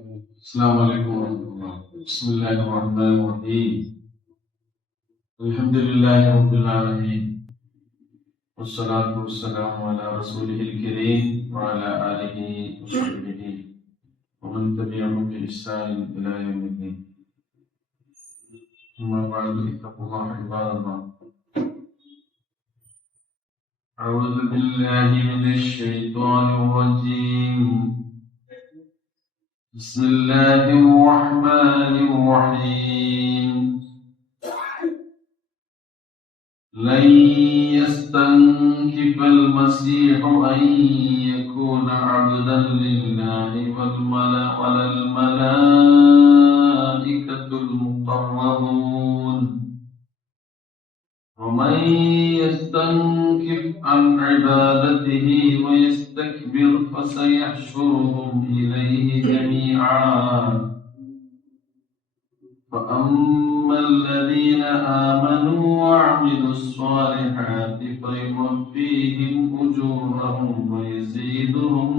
السلام عليكم ورحمة الله. بسم الله الرحمن الرحيم. الحمد لله رب العالمين، والصلاة والسلام على رسوله الكريم وعلى آله وصحبه ومن تبعهم بإحسان إلى يوم الدين. أما بعد، اتقوا الله عباد الله. أعوذ بالله من الشيطان الرجيم. بسم الله الرحمن الرحيم. لن يستنكف المسيح أن يكون عبدا لله ولا الملائكة المقربون ومن يستنكف عن عبادته ويستكبر فسيحشرهم إليه جميعا. فأما الذين آمنوا وعملوا الصالحات فيوفيهم أجورهم ويزيدهم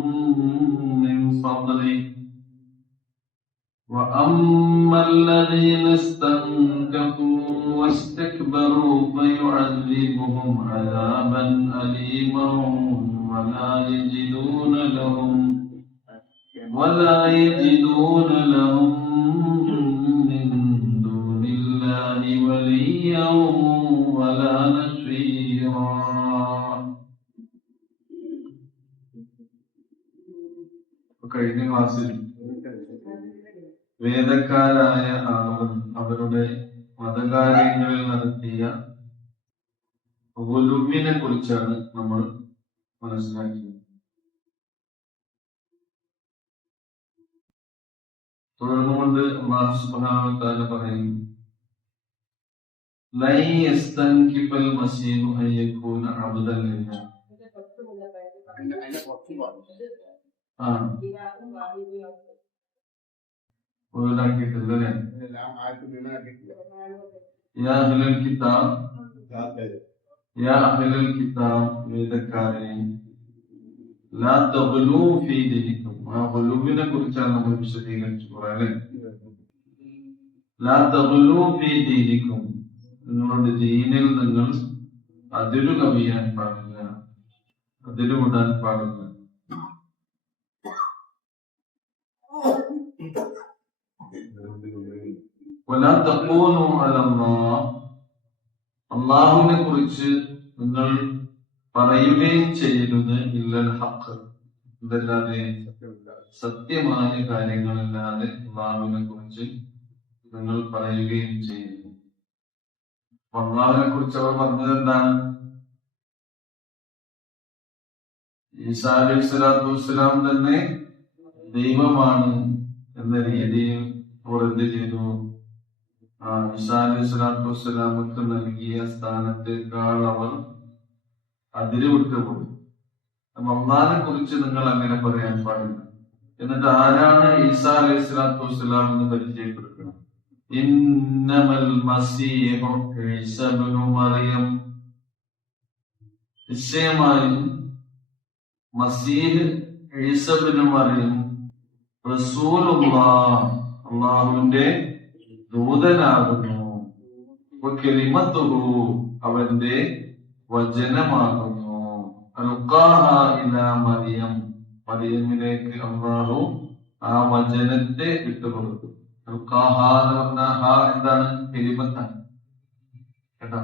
من فضله. وأما الذين استنكفوا واستكبروا فيعذبهم عذابا أليما ولا يجدون لهم من دون الله وليا ولا نصيرا. കഴിഞ്ഞ ക്ലാസ്സിൽ വേദക്കാരായ ആളുകൾ അവരുടെ മതകാര്യങ്ങളിൽ നടത്തിയ ഗുലുവിനെ കുറിച്ചാണ് നമ്മൾ മനസ്സിലാക്കിയത്. തുടർന്നുകൊണ്ട് അല്ലാഹു സുബ്ഹാനഹു വ തആല പറയുന്നു, ലൻ യസ്തൻകിഫൽ മസീഹു അൻ യകൂന അബ്ദൻ ലില്ലാഹ്. ഒഴിവാക്കിയിട്ടില്ലേ? യാ അഹ്ലൽ കിതാബ്, വേദക്കാരെ, ലാ തഗ്ലൂ ഫീ ദീനിക്കും. ആ ഗുലുവിനെ കുറിച്ചാണ് നമ്മൾ വിശദീകരിച്ചു പറയാൻ. ലാ തഗ്ലൂ ഫീ ദീനിക്കും, നിങ്ങളുടെ ദീനിൽ നിങ്ങൾ അതിരു കവിയാൻ പാടില്ല, അതിരു വിടാൻ പാടില്ല. വലാ തഖൂനു അലല്ലാഹ്, അല്ലാഹുവിനെ കുറിച്ച് നിങ്ങൾ പറയുകയും ചെയ്യരുത് ഇല്ലൽ ഹഖ്, ഇതല്ലാതെ സത്യമായ കാര്യങ്ങളല്ലാതെ അല്ലാഹുവിനെ കുറിച്ച് നിങ്ങൾ പറയുകയും ചെയ്യുന്നു. അല്ലാഹുവിനെ കുറിച്ച് അവർ പറഞ്ഞത് എന്താണ്? ഈസാ അലൈഹി സ്വലാത്തു വസ്സലാം തന്നെ ദൈവമാണ് എന്ന രീതിയിൽ അവർ എന്ത് ചെയ്തു? ഈസാ അലൈഹി സ്വലാത്തു വസ്സലാമക്ക് നൽകിയ സ്ഥാനത്തേക്കാൾ അവർ അതിര് വിട്ടുപോയി. അല്ലാഹുവിനെ കുറിച്ച് നിങ്ങൾ അങ്ങനെ പറയാൻ പാടില്ല. എന്നിട്ട് ആരാണ് ഈസാ അലൈഹി സ്വലാത്തു വസ്സലാം എന്ന് പരിചയപ്പെടുത്തണം? ഇന്നമൽ മസീഹു ഈസ ഇബ്നു മറിയം, നിശ്ചയമായും മസീഹ് ഈസ ഇബ്നു മറിയം റസൂലുള്ളാഹ്, അല്ലാഹുവിന്റെ ദൂതനാകുന്നു. വകലിമത്തുഹു, അവന്റെ വചനമാകുന്നു. അൽഖാഹാ ഇലാ മറിയം, മറിയമിലേക്ക് അല്ലാഹു ആ വചനത്തെ വിട്ടുകൊടുത്തു. അൽഖാഹാ എന്ന് പറഞ്ഞാൽ ഹാ എന്താണ്? കലിമത്താണ് കേട്ടോ.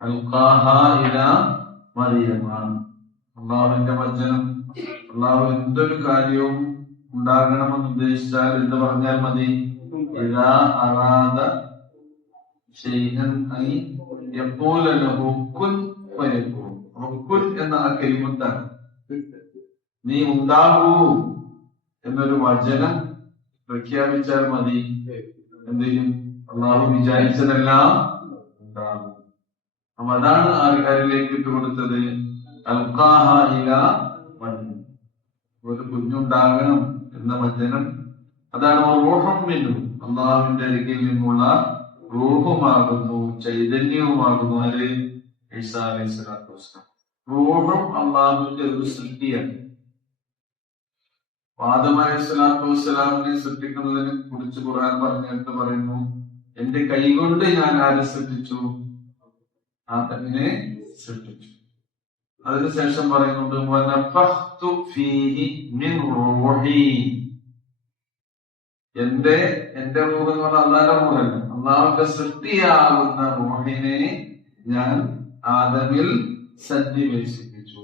അൽഖാഹാ ഇലാ മറിയം, അല്ലാഹുവിന്റെ വചനം. അല്ലാഹു എന്തൊരു കാര്യവും ഉണ്ടാകണമെന്ന് ഉദ്ദേശിച്ചാൽ എന്ന് പറഞ്ഞാൽ മതി. ഇദാ അറാദ ശൈഅൻ അൻ യഖൂല ലഹു കുൻ ഫയകൂൻ. കുൻ എന്ന ആ കലിമത്താണ്. നീ ഉണ്ടാകൂ എന്നൊരു വചനം പ്രഖ്യാപിച്ചാൽ മതി, എന്ത് ചെയ്യും? അല്ലാഹു വിചാരിച്ചതെല്ലാം ഉണ്ടാകും. അപ്പൊ അതാണ് ആരിലേക്ക് ഇട്ടുകൊടുത്തത്? അൽഖാഹാ ഇലാ മറിയം, ഒരു കുഞ്ഞുണ്ടാകണം എന്ന വചനം. അതാണ് റൂഹും മിൻഹു, അല്ലാഹുവിന്റെ അരികിൽ നിന്നുള്ള റൂഹുമാകുന്നു, ചൈതന്യവുമാകുന്നു. ആര്? ഈസാ അലൈഹി സ്വലാത്തു വസ്സലാം. റൂഹും അല്ലാഹുവിന്റെ ഒരു സൃഷ്ടിയാണ്. ആദം അലൈഹിസ്സലാത്തു വസ്സലാമിനെ സൃഷ്ടിക്കുന്നതിനെ കുറിച്ച് ഖുർആൻ പറഞ്ഞിട്ട് പറയുന്നു, എന്റെ കൈകൊണ്ട് ഞാൻ ആരെ സൃഷ്ടിച്ചു? ആദമിനെ സൃഷ്ടിച്ചു. അതിനുശേഷം പറയുന്നുണ്ട്, വനഫഖ്തു ഫീഹി മിൻ റൂഹി. എന്റെ റൂഹ് എന്ന് പറഞ്ഞാൽ അല്ലാഹുവിന്റെ റൂഹല്ല, അല്ലാഹുവിന്റെ സൃഷ്ടിയാകുന്ന റൂഹിനെ ഞാൻ ആദമിൽ സന്നിവേശിപ്പിച്ചു.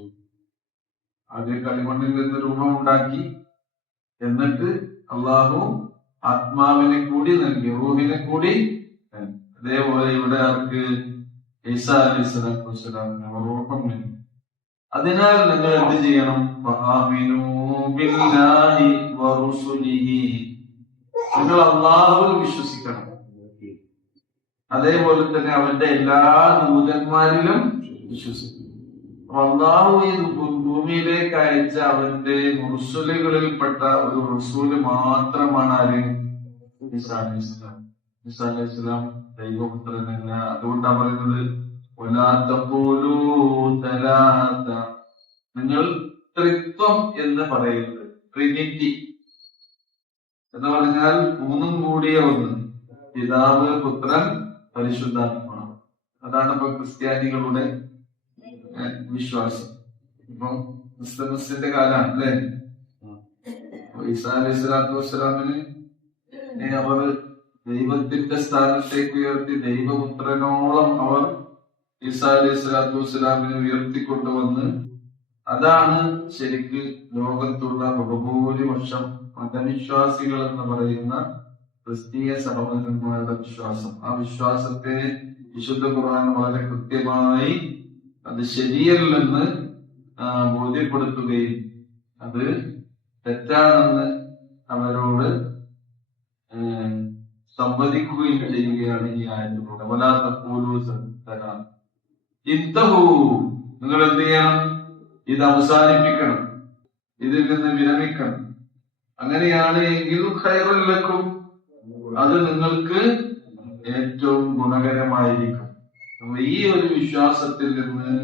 ആദ്യം കളിമണ്ണിൽ നിന്ന് രൂപം ഉണ്ടാക്കി, എന്നിട്ട് അള്ളാഹു ആത്മാവിനെ കൂടി നൽകി, റൂഹിനെ കൂടി. അതേപോലെ ഇവിടെ ആർക്ക്? ഈസാ അലൈഹിസ്സലാത്തു വസ്സലാമിന് റൂഹം നൽകി. അതിനാൽ നിങ്ങൾ എന്ത് ചെയ്യണം? ഫആമിനൂ ബില്ലാഹി വറുസുലിഹി. നിങ്ങൾ അള്ളാഹുവിൽ വിശ്വസിക്കണം, അതേപോലെ തന്നെ അവന്റെ എല്ലാ ദൂതന്മാരിലും വിശ്വസിക്കണം. അള്ളാഹു ഈ ഭൂമിയിലേക്ക് അയച്ച അവന്റെ മുർസലുകളിൽപ്പെട്ട ഒരു റസൂല് മാത്രമാണ് ആര്? ഈസാ അലൈഹിസ്സലാം. ഈസാ അലൈഹിസ്സലാം ദൈവപുത്രനല്ല. അതുകൊണ്ടാണ് പറയുന്നത്, വലാ തഖൂലൂ തലാത. നിങ്ങൾ ത്രിത്വം എന്ന് പറയുന്നത്, ട്രിനിറ്റി എന്ന് പറഞ്ഞാൽ മൂന്നും കൂടിയ ഒന്ന്, പിതാവ്, പുത്രൻ, പരിശുദ്ധാത്മാവ്. അതാണ് ഇപ്പൊ ക്രിസ്ത്യാനികളുടെ വിശ്വാസം. ഇപ്പൊ ക്രിസ്തുമസിന്റെ കാലാണ് അല്ലെ. ഈസാ അലൈഹി സ്വലാത്തു വസ്സലാമിന് അവർ ദൈവത്തിന്റെ സ്ഥാനത്തേക്ക് ഉയർത്തി, ദൈവപുത്രനോളം അവർ ഈസാ അലൈഹി സ്വലാത്തു വസ്സലാമിനെ ഉയർത്തിക്കൊണ്ടുവന്ന്, അതാണ് ശരിക്ക് ലോകത്തുള്ള ബഹുഭൂരിപക്ഷം മതവിശ്വാസികൾ എന്ന് പറയുന്ന ക്രിസ്തീയ സഹോദരന്മാരുടെ വിശ്വാസം. ആ വിശ്വാസത്തെ വിശുദ്ധ ഖുർആൻ വളരെ കൃത്യമായി അത് ശരിയല്ലെന്ന് ബോധ്യപ്പെടുത്തുകയും അത് തെറ്റാണെന്ന് അവരോട് സംവദിക്കുകയും ചെയ്യുകയാണ് ഈ ആയത്തിലൂടെ. വലാ തഖൂലൂ സലാം. ഇൻതഹൂ, നിങ്ങൾ എന്ത് ചെയ്യണം? ഇത് അവസാനിപ്പിക്കണം, ഇതിൽ നിന്ന് വിരമിക്കണം. അങ്ങനെയാണ് എങ്കിൽ ഖൈറുൽ ലക്കും, അത് നിങ്ങൾക്ക് ഏറ്റവും ഗുണകരമായിരിക്കും. ഈ ഒരു വിശ്വാസത്തിൽ നിന്ന്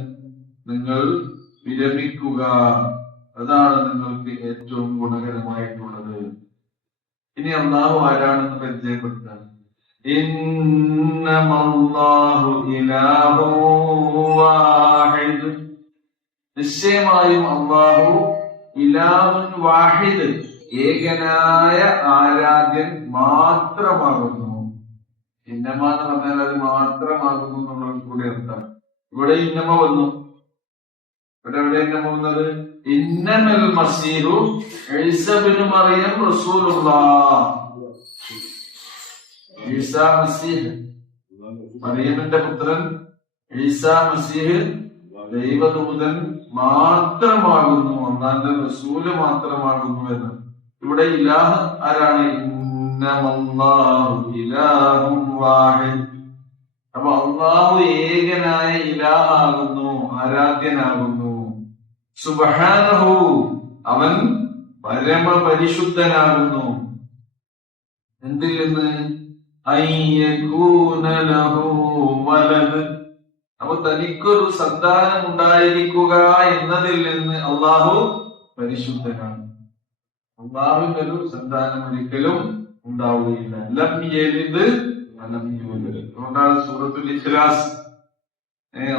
നിങ്ങൾ വിരമിക്കുക, അതാണ് നിങ്ങൾക്ക് ഏറ്റവും ഗുണകരമായിട്ടുള്ളത്. ഇനി അല്ലാഹു ആരാണെന്ന് പരിചയപ്പെടുത്താൻ, ഇന്നമല്ലാഹു ഇലാഹു വാഹിദ്. നിശ്ചയമായും അല്ലാഹു ഇലാഹുൻ വാഹിദ്, ഏകനായ ആരാധ്യൻ മാത്രമാകുന്നു. ഇന്നമ എന്ന് പറഞ്ഞാൽ അത് മാത്രമാകുന്നു എന്നുള്ളത് കൂടി അർത്ഥം. ഇവിടെ ഇന്നമ വന്നു. ഇവിടെ എവിടെ ഇന്നമ വന്നത്? ഇന്നമൽ മസീഹു ഈസ ഇബ്നു മറിയം റസൂലുള്ളാഹ്. ഈസാ മസീഹ്, മറിയമിന്റെ പുത്രൻ ഈസാ മസീഹ് ദൈവദൂതൻ മാത്രമാകുന്നു, അല്ലാഹുവിന്റെ റസൂല് മാത്രമാകുന്നു എന്ന്. ഇവിടെ ഇലാഹ് ആരാണ്? ഇന്നമല്ലാഹു ഇലാഹുൻ വാഹിദ്. അപ്പൊ അല്ലാഹു ഏകനായ ഇലാഹാകുന്നു, ആരാധ്യനാകുന്നു. സുബ്ഹാനഹു, അവൻ പരമപരിശുദ്ധനാകുന്നു. എന്തിൽ നിന്ന്? അയ്യകൂന ലഹു വലദ്, അപ്പൊ തനിക്കൊരു സന്താനം ഉണ്ടായിരിക്കുക എന്നതിൽ നിന്ന് അള്ളാഹു പരിശുദ്ധനാണ്. അള്ളാഹുവിന്റെ ഒരു സന്താനം ഒരിക്കലും ഉണ്ടാവുകയില്ല. ലം യലിദ് വലം യൂലദ്. അതുകൊണ്ടാണ് സൂറത്തുൽ ഇഖ്ലാസ്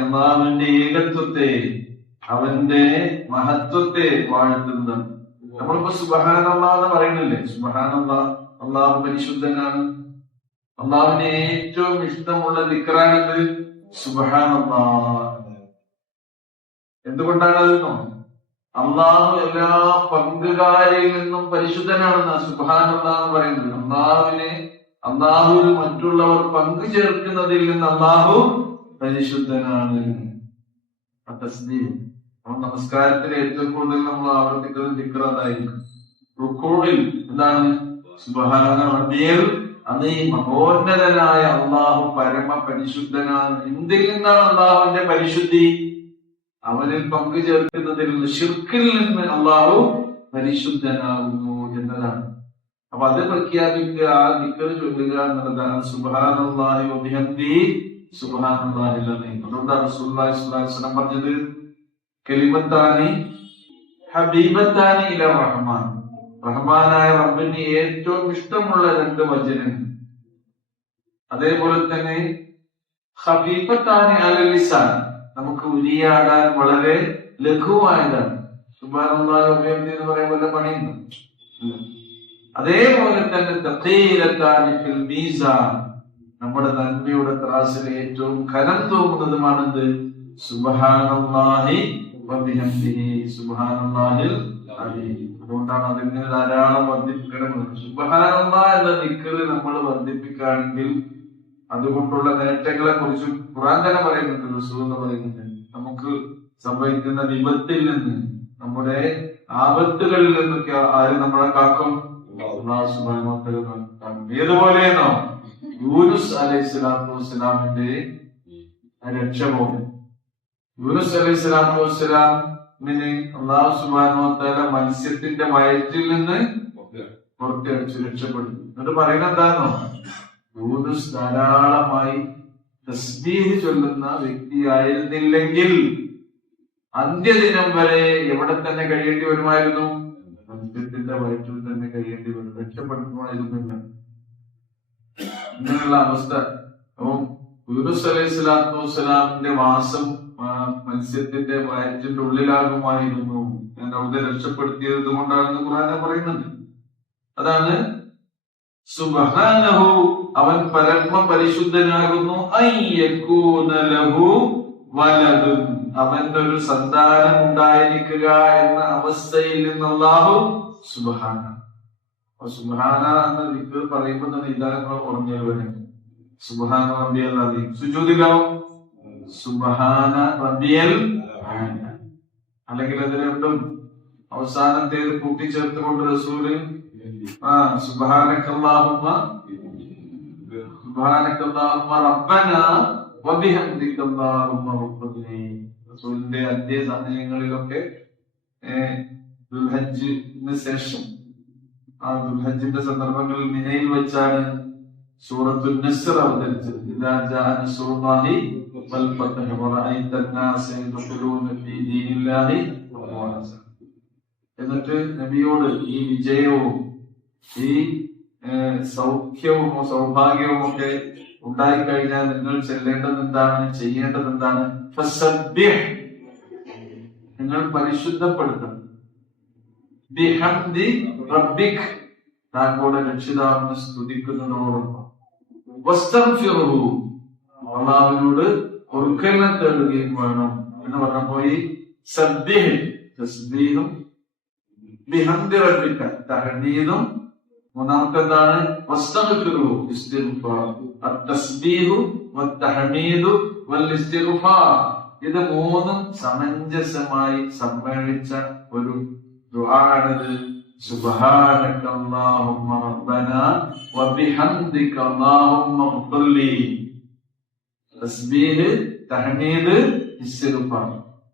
അള്ളാഹുവിന്റെ ഏകത്വത്തെ, അവന്റെ മഹത്വത്തെ വാഴ്ത്തുന്നത്. നമ്മളിപ്പോ സുബ്ഹാനല്ലാഹ് എന്ന് പറയുന്നില്ലേ? സുബ്ഹാനല്ലാഹ്, അള്ളാഹു പരിശുദ്ധനാണ്. അള്ളാഹുവിന് ഏറ്റവും ഇഷ്ടമുള്ള ദിക്റാണത് സുബ്ഹാനല്ലാഹ്. എന്തുകൊണ്ടാണ്? അള്ളാഹു എല്ലാ പങ്കുകാരിൽ നിന്നും പരിശുദ്ധനാണെന്ന് സുബ്ഹാനല്ലാഹ് എന്ന് പറയുന്നത്. അള്ളാഹുവിൽ മറ്റുള്ളവർ പങ്കു ചേർക്കുന്നതിൽ നിന്ന് അള്ളാഹു പരിശുദ്ധനാണ്. നമസ്കാരത്തിൽ ഏറ്റവും കൂടുതൽ നമ്മൾ ആവർത്തിക്കുന്ന ദിക്ർ അതായിരിക്കും. റുക്കൂഇൽ എന്താണ്? സുബ്ഹാന റബ്ബിയൽ അദീം. മഹോന്നതനായ അള്ളാഹു പരമ പരിശുദ്ധനാണ്. എന്തിൽ നിന്നാണ് അള്ളാഹുവിന്റെ പരിശുദ്ധി? അവനിൽ പങ്കു ചേർക്കുന്നതിൽ നിന്ന്, ശിർക്കിൽ നിന്ന് അള്ളാഹു പരിശുദ്ധനാകുന്നു എന്നതാണ്. അപ്പൊ അത് പ്രഖ്യാപിക്കുക, ആ ദിക്ർ ചൊല്ലുക എന്നുള്ളതാണ് സുബ്ഹാനല്ലാഹി വബിഹംദിഹി സുബ്ഹാനല്ലാഹിൽ അദീം. അതുകൊണ്ടാണ് റസൂലുള്ളാഹി സ്വല്ലല്ലാഹു അലൈഹി വസല്ലം പറഞ്ഞത്, കലിമത്താനി ഹബീബത്താനി ഇലാ റഹ്മാൻ. റഹ്മാനായ റബ്ബിന് ഏറ്റവും ഇഷ്ടമുള്ള 2 വചനങ്ങൾ. അതേപോലെ തന്നെ ഖഫീഫത്താനി അലൽ ലിസാൻ, നമുക്ക് ഉരിയാടാൻ വളരെ ലഘുവായതാണ്. സുബ്ഹാനല്ലാഹി വബിഹംദിഹി എന്ന് പറയുമ്പോൾ പണിയുന്നു. അതേപോലെ തന്നെ തഖീലത്താനി ഫിൽ മീസാൻ, നമ്മുടെ നന്മയുടെ ത്രാസിൽ ഏറ്റവും ഖനം തൂങ്ങുന്നതുമാണെന്ത്? സുബ്ഹാനല്ലാഹി വബിഹംദിഹി സുബ്ഹാനല്ലാഹിൽ അലീം. അതുകൊണ്ടാണ് അതിങ്ങനെ ധാരാളം വർദ്ധിപ്പിക്കണമെന്ന്. സുബ്ഹാനല്ലാഹ് എന്ന ദിക്ർ നമ്മൾ വർദ്ധിപ്പിക്കുകയാണെങ്കിൽ അതുകൊണ്ടുള്ള നേട്ടങ്ങളെ കുറിച്ച് ഖുർആൻ തന്നെ പറയുന്നുണ്ട്, റസൂൽ എന്ന് പറയുന്നുണ്ട്. നമുക്ക് സംഭവിക്കുന്ന വിപത്തിൽ നിന്ന്, നമ്മുടെ ആപത്തുകളിൽ നിന്നൊക്കെ ആര് നമ്മളെ കാക്കും? അല്ലാഹു സുബ്ഹാനഹു വ തആല കാക്കും. ഏതുപോലെയാണോ യൂനുസ് അലൈഹിസ്സലാത്തു വസ്സലാമിന്റെ രക്ഷ പോലെ. യൂനുസ് അലൈഹിസ്സലാത്തു വസ്സലാമിന് അല്ലാഹു സുബ്ഹാനഹു വ തആല മത്സ്യത്തിന്റെ വയറ്റിൽ നിന്ന് പുറത്തടിച്ച് രക്ഷപ്പെടുന്നു. എന്നിട്ട് പറയുന്നത് എന്താണോ? യൂനുസ് ധാരാളമായി തസ്ബീഹ് ചൊല്ലുന്ന വ്യക്തിയായിരുന്നില്ലെങ്കിൽ അന്ത്യദിനം വരെ എവിടെ തന്നെ കഴിയേണ്ടി വരുമായിരുന്നു? മത്സ്യത്തിന്റെ വയറ്റിൽ തന്നെ കഴിയേണ്ടി വരും. രക്ഷപ്പെടുത്തുമായിരുന്നില്ല. ഇങ്ങനെയുള്ള അവസ്ഥ. അപ്പം യൂനുസ് അലൈഹിസ്സലാത്തു വസ്സലാമിന്റെ വാസം മത്സ്യത്തിന്റെ വയറ്റിന്റെ ഉള്ളിലാകുമായിരുന്നു. ഞാൻ അവിടെ രക്ഷപ്പെടുത്തിയത് കൊണ്ടാണെന്ന് ഖുർആൻ പറയുന്നുണ്ട്. അതാണ് സുബ്ഹാനഹു, അവൻ പരമ പരിശുദ്ധനാകുന്നു. അയ്യകൂന ലഹു വലദുൻ, അവന്റെ ഒരു സന്താനം ഉണ്ടായിരിക്കുക എന്ന അവസ്ഥയിൽ നിന്ന് അല്ലാഹു സുബ്ഹാന. സുബ്ഹാന എന്ന ദിക്ർ പറയുമ്പോൾ തന്നെ ഇതാണ് നമ്മൾ ഓർമ്മയിൽ വരുന്നത്. സുബ്ഹാന റബ്ബിയൽ അദീം. സുജൂദിലോ സുബ്ഹാന റബ്ബിയൽ അഅല. അല്ലെങ്കിൽ അത് രണ്ടും അവസാനത്തേത് കൂട്ടിച്ചേർത്തുകൊണ്ട് റസൂല് സുബ്ഹാനക്കല്ലാഹുമ്മ റബ്ബന വബിഹംദിക്കല്ലാഹുമ്മ റബ്ബനേ. റസൂലിന്റെ അന്ത്യ സമയങ്ങളിലൊക്കെ ദുൽഹജ്ജിന് ശേഷം, ആ ദുൽഹജ്ജിന്റെ സന്ദർഭങ്ങളിൽ മിനയിൽ വെച്ചാണ് സൂറത്തുൻ നസ്ർ അവതരിച്ചത്. ഇദാ ജാഅ നസ്റുല്ലാഹി വൽ ഫത്ഹു വറഅയ്ത അന്നാസ യദ്ഖുലൂന ഫീ ദീനില്ലാഹി അഫ്വാജ. എന്നിട്ട് നബിയോട് ഈ വിജയവും ഈ സൗഖ്യവും സൗഭാഗ്യവും ഒക്കെ ഉണ്ടായിക്കഴിഞ്ഞാൽ നിങ്ങൾ ചെല്ലേണ്ടത് എന്താണ്, ചെയ്യേണ്ടത് എന്താണ്? ഫസബ്ബിഹ്, നിങ്ങൾ പരിശുദ്ധപ്പെടുത്തണം. ബിഹംദി റബ്ബിക്, താങ്കളുടെ രക്ഷിതാവിനെ സ്തുതിക്കുന്നതോടൊപ്പം. വസ്തഗ്ഫിറുഹു, അല്ലാഹുവിനോട് പൊറുക്കലിനെ തേടുകയും വേണം എന്ന് പറഞ്ഞപ്പോ ഈ സബ്ബിഹ്, തസ്ബീഹും ബിഹംദി റബ്ബിക തഹ്മീദും, മൂന്നാമത്തെ എന്താണ്? വസ്തഗ്ഫിറുഹു ഇസ്തിഗ്ഫാർ. അത്തസ്ബീഹു വത്തഹ്മീദു വൽ ഇസ്തിഗ്ഫാർ, ഇത് മൂന്നും സമഞ്ജസമായി സമ്മേളിച്ച ഒരു ദുആആണിത്. സുബ്ഹാനക അല്ലാഹുമ്മ റബ്ബനാ വബിഹംദിക അല്ലാഹുമ്മ ഗ്ഫിർലി. തസ്ബീഹ്, തഹ്മീദ്, ഇസ്തിഗ്ഫാർ.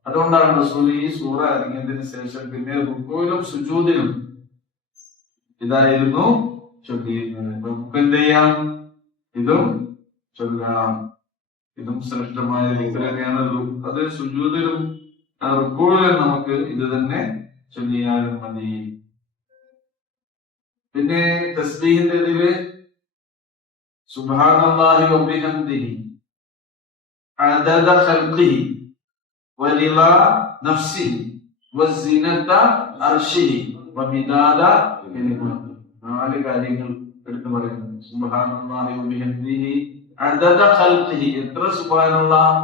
അതുകൊണ്ടാണ് റസൂൽ ഈ സൂറ ഇറങ്ങിയതിനു ശേഷം പിന്നെ റുകൂഇലും സുജൂദിലും ഇതായിരുന്നു ചൊല്ലിയിരുന്നത്. നമുക്ക് എന്ത് ചെയ്യാം? ഇതും ചൊല്ലാം. ഇതും ശ്രേഷ്ഠമായ ദിക്ർ തന്നെയാണ്. അത് സുജൂദിലും റുകൂഇലും നമുക്ക് ഇത് തന്നെ ചൊല്ലിയാലും മതി. പിന്നെ തസ്ബീഹിന്റെ ഇതില് സുബ്ഹാനല്ലാഹി വബിഹംദിഹി അദദ ഖൽഖിഹി വരിളാ നഫ്സിഹി വസിനത അർശിഹി വമിദാദ കലിമാതിഹി. 4 കാര്യങ്ങൾ എടുത്തു പറയുന്നു. സുബ്ഹാനല്ലാഹി വബിഹംദിഹി അദദ ഖൽഖിഹി, എത്ര സുബ്ഹാനല്ലാഹ്,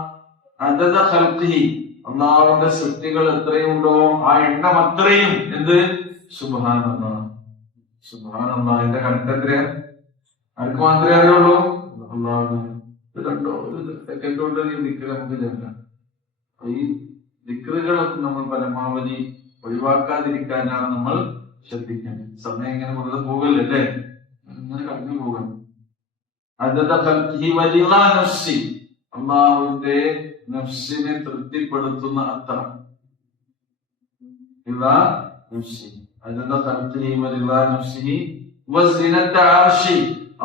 അദദ ഖൽഖിഹി, അല്ലാഹുവിന്റെ സൃഷ്ടികൾ എത്രയുണ്ടോ ആ എണ്ണം അത്രയും എന്ത്? സുബ്ഹാനല്ലാഹ്. സുബ്ഹാനല്ലാഹിന്റെ കണക്ക് എത്രയാണ്? ആർക്ക് മാത്രമേ അറിയുള്ളൂ? അല്ലാഹുവിന്. ഇത് കണ്ടോ, ഒരു സെക്കൻഡ് കൊണ്ട് ഈ ദിക്ർ നമുക്ക് ചെല്ലാം. ഈ ദിക്റുകളൊക്കെ നമ്മൾ പരമാവധി ഒഴിവാക്കാതിരിക്കാനാണ് നമ്മൾ ശ്രദ്ധിക്കേണ്ടത്. സമയം ഇങ്ങനെ വെറുതെ പോകല്ലേ, ഇങ്ങനെ കടന്നു പോകണം. അള്ളാഹുവിന്റെ നഫ്സിനെ തൃപ്തിപ്പെടുത്തുന്ന അത്ര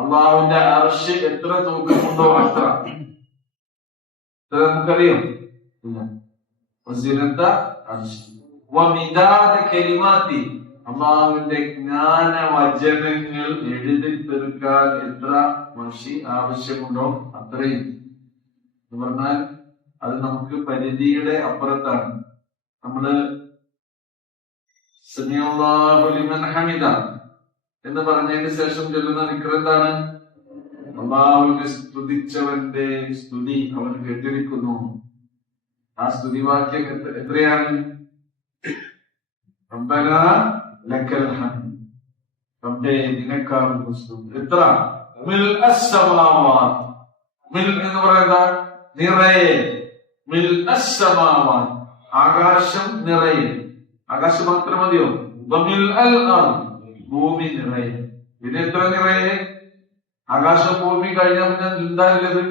അള്ളാഹുവിന്റെ അർശ് എത്ര തൂക്കമുണ്ടോ അത്ര. നമുക്കറിയാം. അള്ളാഹുവിന്റെ ജ്ഞാനവചനങ്ങൾ എഴുതി തീർക്കാൻ എത്ര മഷി ആവശ്യമുണ്ടോ അത്രയും എന്ന് പറഞ്ഞാൽ അത് നമുക്ക് പരിധിയുടെ അപ്പുറത്താണ്. നമ്മള് സമിഅല്ലാഹു ലിമൻ ഹമിദ എന്ന് പറഞ്ഞതിന് ശേഷം ചൊല്ലുന്ന ദിക്ർ എന്താണ്? അള്ളാഹുവിനെ സ്തുതിച്ചവന്റെ സ്തുതി അവൻ കേട്ടിരിക്കുന്നു. ആ സ്തുതിവാക്യം എത്രയാണ്? റബ്ബനാ ലക്കൽ ഹംദ്, റബ്ബേ നിനക്കാണ് സ്തുതി. എത്ര? മിൽ അസ്സമാവാത്, മിൽ എന്ന് പറയുന്നത് നിറയെ, മിൽ അസ്സമാവാത് ആകാശം നിറയെ, ആകാശം മാത്രം മതിയോ? വമിൽ അൽ അർദ് ഭൂമി നിറയെ. പിന്നെ എത്ര നിറയെ? ആകാശം ഭൂമി കഴിഞ്ഞാൽ പിന്നെ എന്താ ഉള്ളത്?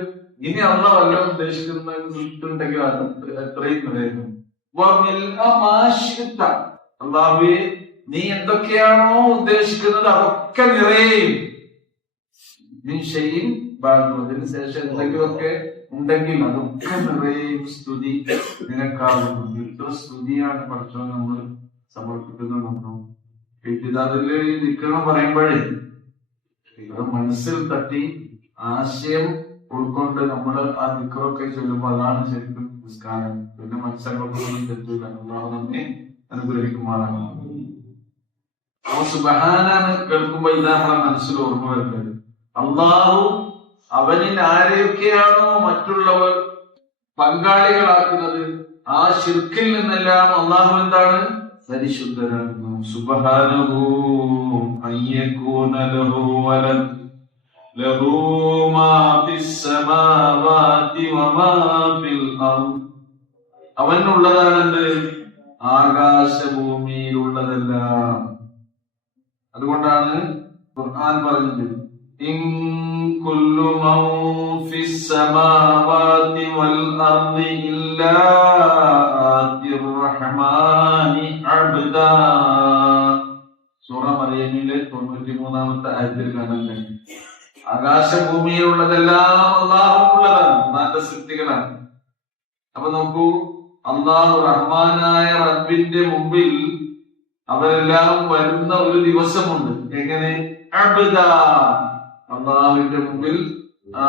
ഇനി അള്ളാഹ് വല്ലതും ഉദ്ദേശിക്കുന്നുണ്ടെങ്കിൽ അത് എത്രയും നിറയുന്നു. അള്ളാഹുവേ നീ എന്തൊക്കെയാണോ ഉദ്ദേശിക്കുന്നത് അതൊക്കെ നിറയും. അതിന് ശേഷം എന്തെങ്കിലുമൊക്കെ ഉണ്ടെങ്കിൽ അതൊക്കെ നിറയും. സ്തുതി നിനക്കാവുന്നു. ഇത്ര സ്തുതിയാണ് പഠിച്ചോ നമ്മൾ സമർപ്പിക്കുന്നതെന്നോ അതില് നിൽക്കണം പറയുമ്പോഴേ അത് മനസ്സിൽ തട്ടി ആശയം ഉൾക്കൊണ്ട് നമ്മൾ ആ ദിക്റൊക്കെ ചൊല്ലുമ്പോ അതാണ് ശരിക്കും നിസ്കാരം. പിന്നെ മനസ്സിലാക്കൊന്നും തെറ്റില്ല. അല്ലാഹു നമ്മെ അനുഗ്രഹിക്കുമാറാണ്. സുബ്ഹാനാണ് കേൾക്കുമ്പോ ഇതാ നമ്മളെ മനസ്സിൽ ഓർമ്മ വരുന്നത്. അള്ളാഹു അവനിൽ ആരെയൊക്കെയാണോ മറ്റുള്ളവർ പങ്കാളികളാക്കുന്നത് ആ ശിർക്കിൽ നിന്നെല്ലാം അള്ളാഹു എന്താണ്? പരിശുദ്ധരാകുന്നു. സുബ്ഹാനഹു അയ്യകൂന ലഹു വലദ് ലഹു മാ ഫിസ് സമാവാതി വമാ ഫിൽ അർദ്. അവനുള്ളതാണെന്ത്? ആകാശഭൂമിയിലുള്ളതെല്ലാം. അതുകൊണ്ടാണ് ഖുർആൻ പറഞ്ഞത് ഇൻ കുല്ലു മൻ ഫിസ് സമാവാതി വൽ അർദി ഇല്ലാ ആതിർ റഹ്മാനി അബ്ദാ. സൂറ മറിയമിലെ 93-ാമത്തെ ആയത്തിൽ കാണാൻ കഴിയും. ആകാശഭൂമിയിലുള്ളതെല്ലാം അല്ലാഹുവുള്ളതാണ്, അല്ലാഹുവിന്റെ സൃഷ്ടികളാണ്. അപ്പൊ നോക്കൂ, അല്ലാഹു റഹ്മാനായ റബ്ബിന്റെ മുമ്പിൽ അവരെല്ലാം വരുന്ന ഒരു ദിവസമുണ്ട്. എങ്ങനെ? അബ്ദാ, അല്ലാഹുവിന്റെ മുമ്പിൽ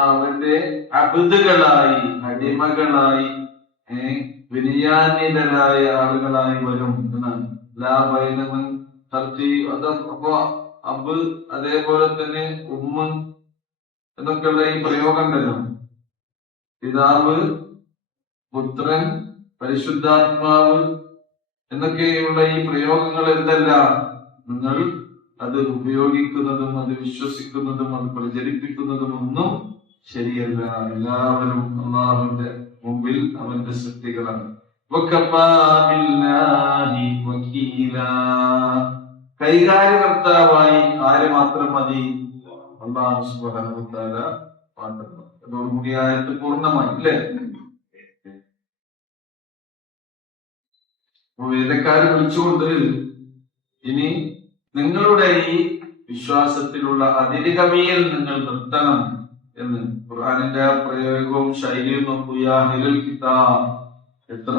അവന്റെ അബ്ദുകളായി, അടിമകളായി, വിനയാന്വിതരായ ആളുകളായി വരും എന്നാണ്. ലാബൈനമൻ തർത്തി. അപ്പൊ അബ് അതേപോലെ തന്നെ ഉമ്മ എന്നൊക്കെയുള്ള ഈ പ്രയോഗം ഉണ്ടല്ലോ. പിതാവ്, പുത്രൻ, പരിശുദ്ധാത്മാവ് എന്നൊക്കെയുള്ള ഈ പ്രയോഗങ്ങൾ എന്തല്ല, നിങ്ങൾ അത് ഉപയോഗിക്കുന്നതും അത് വിശ്വസിക്കുന്നതും അത് പ്രചരിപ്പിക്കുന്നതും ഒന്നും ശരിയല്ല. എല്ലാവരും അല്ലാഹുവിന്റെ മുമ്പിൽ അവന്റെ സൃഷ്ടികളാണ്. കൈകാര്യകർത്താവായി ആര് മാത്രം മതി? അല്ലാഹു സുബ്ഹാനഹു വ തആല മാത്രം. അതോടുകൂടി ആയത്ത് പൂർണ്ണമായി അല്ലേ? വേദക്കാര് വിളിച്ചുകൊണ്ട് ഇനി നിങ്ങളുടെ ഈ വിശ്വാസത്തിലുള്ള അതിരുകവിയിൽ നിങ്ങൾ നിർത്തണം എന്ന്. ഖുർആനിന്റെ പ്രയോഗവും ശൈലിയും നോക്കൂ. യാ അഹ്ലൽ കിതാബ്. എത്ര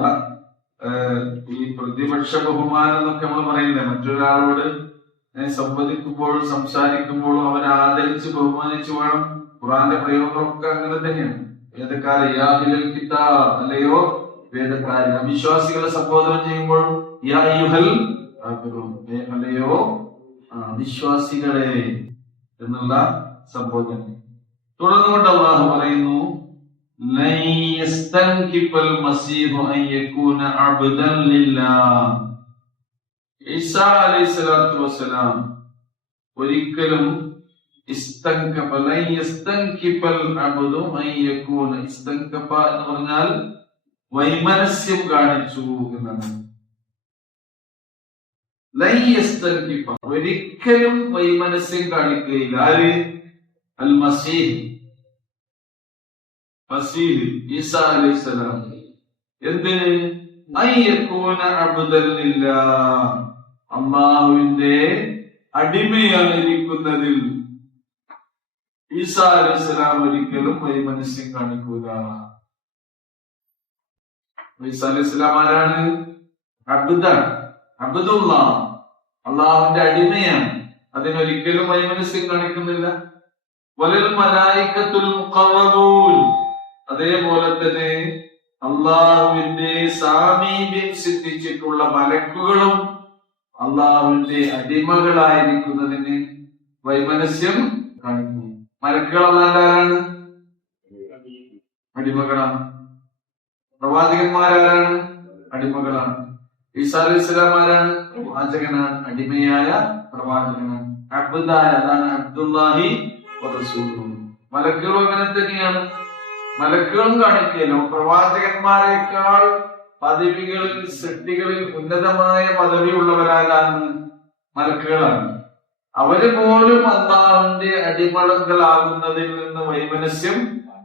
ഈ പ്രതിപക്ഷ ബഹുമാനം എന്നൊക്കെ നമ്മൾ പറയുന്നില്ല. മറ്റൊരാളോട് സംവദിക്കുമ്പോഴും സംസാരിക്കുമ്പോഴും അവനെ ആദരിച്ച് ബഹുമാനിച്ചു വേണം. ഖുർആന്റെ പ്രയോഗമൊക്കെ അങ്ങനെ തന്നെയാണ്. വേദക്കാരെ യാ അഹ്ലൽ കിതാബ്, അല്ലയോ വേദക്കാരെ. അവിശ്വാസികളെ സംബോധന ചെയ്യുമ്പോഴും യാ അയ്യുഹൽ കാഫിറൂൻ, അല്ലയോ വിശ്വാസികളെ എന്നുള്ള സംബോധന. തുടർന്നുകൊണ്ട് അല്ലാഹു പറയുന്നു ലൻ യസ്തൻകിഫൽ മസീഹു അൻ യകൂന അബ്ദൻ ലില്ലാഹ്. ഈസാ അലൈഹിസ്സലാത്തു വസ്സലാം ഒരിക്കലും ലൻ യസ്തൻകിഫൽ അബ്ദു അൻ യകൂന, ഇസ്തൻകഫ എന്ന് പറഞ്ഞാൽ വൈമനസ്യം കാണിച്ചു എന്നാണ്. ലൻ യസ്തൻകിഫ, ഒരിക്കലും വൈമനസ്യം കാണിക്കുകയില്ല. ആര്? അൽ മസീഹ്, മസീഹ് ഈസാ അലൈഹിസ്സലാം. എന്തിന്? അൻ യകൂന അബ്ദൻ ലില്ലാഹ്, അല്ലാഹുവിന്റെ അടിമയായിരിക്കുന്നതിൽ ഈസാ അലൈഹിസ്സലാം ഒരിക്കലും വൈമനസ്യം കാണിക്കൂല. ഈസാ അലൈഹിസ്സലാം ആരാണ്? അബ്ദാണ്, അബ്ദുല്ലാഹ്. അള്ളാഹുവിന്റെ അടിമയാണ്. അതിനൊരിക്കലും വൈമനസ്യം കാണിക്കുന്നില്ല. വലൽ മലായികത്തുൽ മുഖറബൂൻ, അതേപോലെ തന്നെ അള്ളാഹുവിന്റെ സാമീപ്യം സിദ്ധിച്ചിട്ടുള്ള മലക്കുകളും അള്ളാഹുവിന്റെ അടിമകളായിരിക്കുന്നതിന് വൈമനസ്യം കാണിക്കുന്നു. മലക്കുകൾ അല്ലാണ്ടാരാണ്? അടിമകളാണ്. പ്രവാചകന്മാരാരാണ്? അടിമകളാണ്. ഈസാ അലൈഹിസ്സലാം ആരാണ്? പ്രവാചകനാണ്, അടിമയായ പ്രവാചകനാണ്, അബ്ദായ, അതാണ് അബ്ദുല്ലാഹി വറസൂലുഹു. മലക്കുകളും അങ്ങനെ തന്നെയാണ്. മലക്കുകളും കാണിക്കലോ പ്രവാചകന്മാരെക്കാൾ പദവികളിൽ സൃഷ്ടികളിൽ ഉന്നതമായ പദവിയുള്ളവരാരാണ്? മലക്കുകളാണ്. അവര് പോലും അല്ലാഹുവിന്റെ അടിമകളാകുന്നതിൽ നിന്ന് വൈമനസ്യം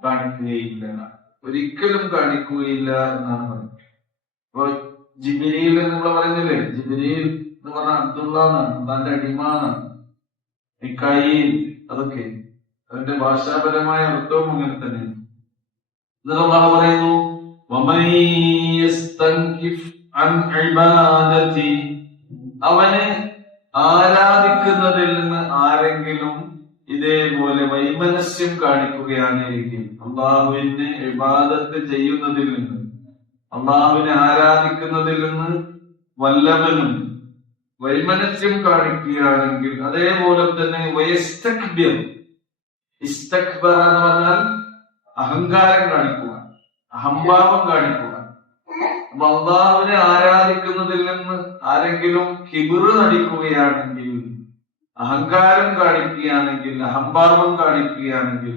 കാണിക്കുകയില്ല, ഒരിക്കലും കാണിക്കുകയില്ല എന്നാണ് പറയുന്നത്. അപ്പൊ ജിബ്രീൽ നമ്മൾ പറയുന്നില്ലേ, ജിബ്രീൽ എന്ന് പറഞ്ഞ അബ്ദുള്ള എന്നാണ്, അള്ളാന്റെ അടിമാണ്. മികായിൽ, അതൊക്കെ അതിന്റെ ഭാഷാപരമായ അർത്ഥവും അങ്ങനെ തന്നെയാണ്. എന്നിട്ട് അല്ലാഹു പറയുന്നു, അവനെ ആരാധിക്കുന്നതിൽ നിന്ന് ആരെങ്കിലും ഇതേപോലെ വൈമനസ്യം കാണിക്കുകയാണെങ്കിൽ, അള്ളാഹുവിനെ ഇബാദത്ത് ചെയ്യുന്നതിൽ നിന്ന്, അള്ളാഹുവിനെ ആരാധിക്കുന്നതിൽ നിന്ന് വല്ലവനും വൈമനസ്യം കാണിക്കുകയാണെങ്കിൽ, അതേപോലെ തന്നെ വയസ്തക്ബിർ, ഇസ്തക്ബറ എന്ന് പറഞ്ഞാൽ അഹങ്കാരം കാണിക്കുക, അഹംഭാവം കാണിക്കുക. അപ്പൊ അള്ളാഹുവിനെ ആരാധിക്കുന്നതിൽ നിന്ന് ആരെങ്കിലും കിബിറ് നടിക്കുകയാണെങ്കിൽ, അഹങ്കാരം കാണിക്കുകയാണെങ്കിൽ, അഹംഭാവം കാണിക്കുകയാണെങ്കിൽ,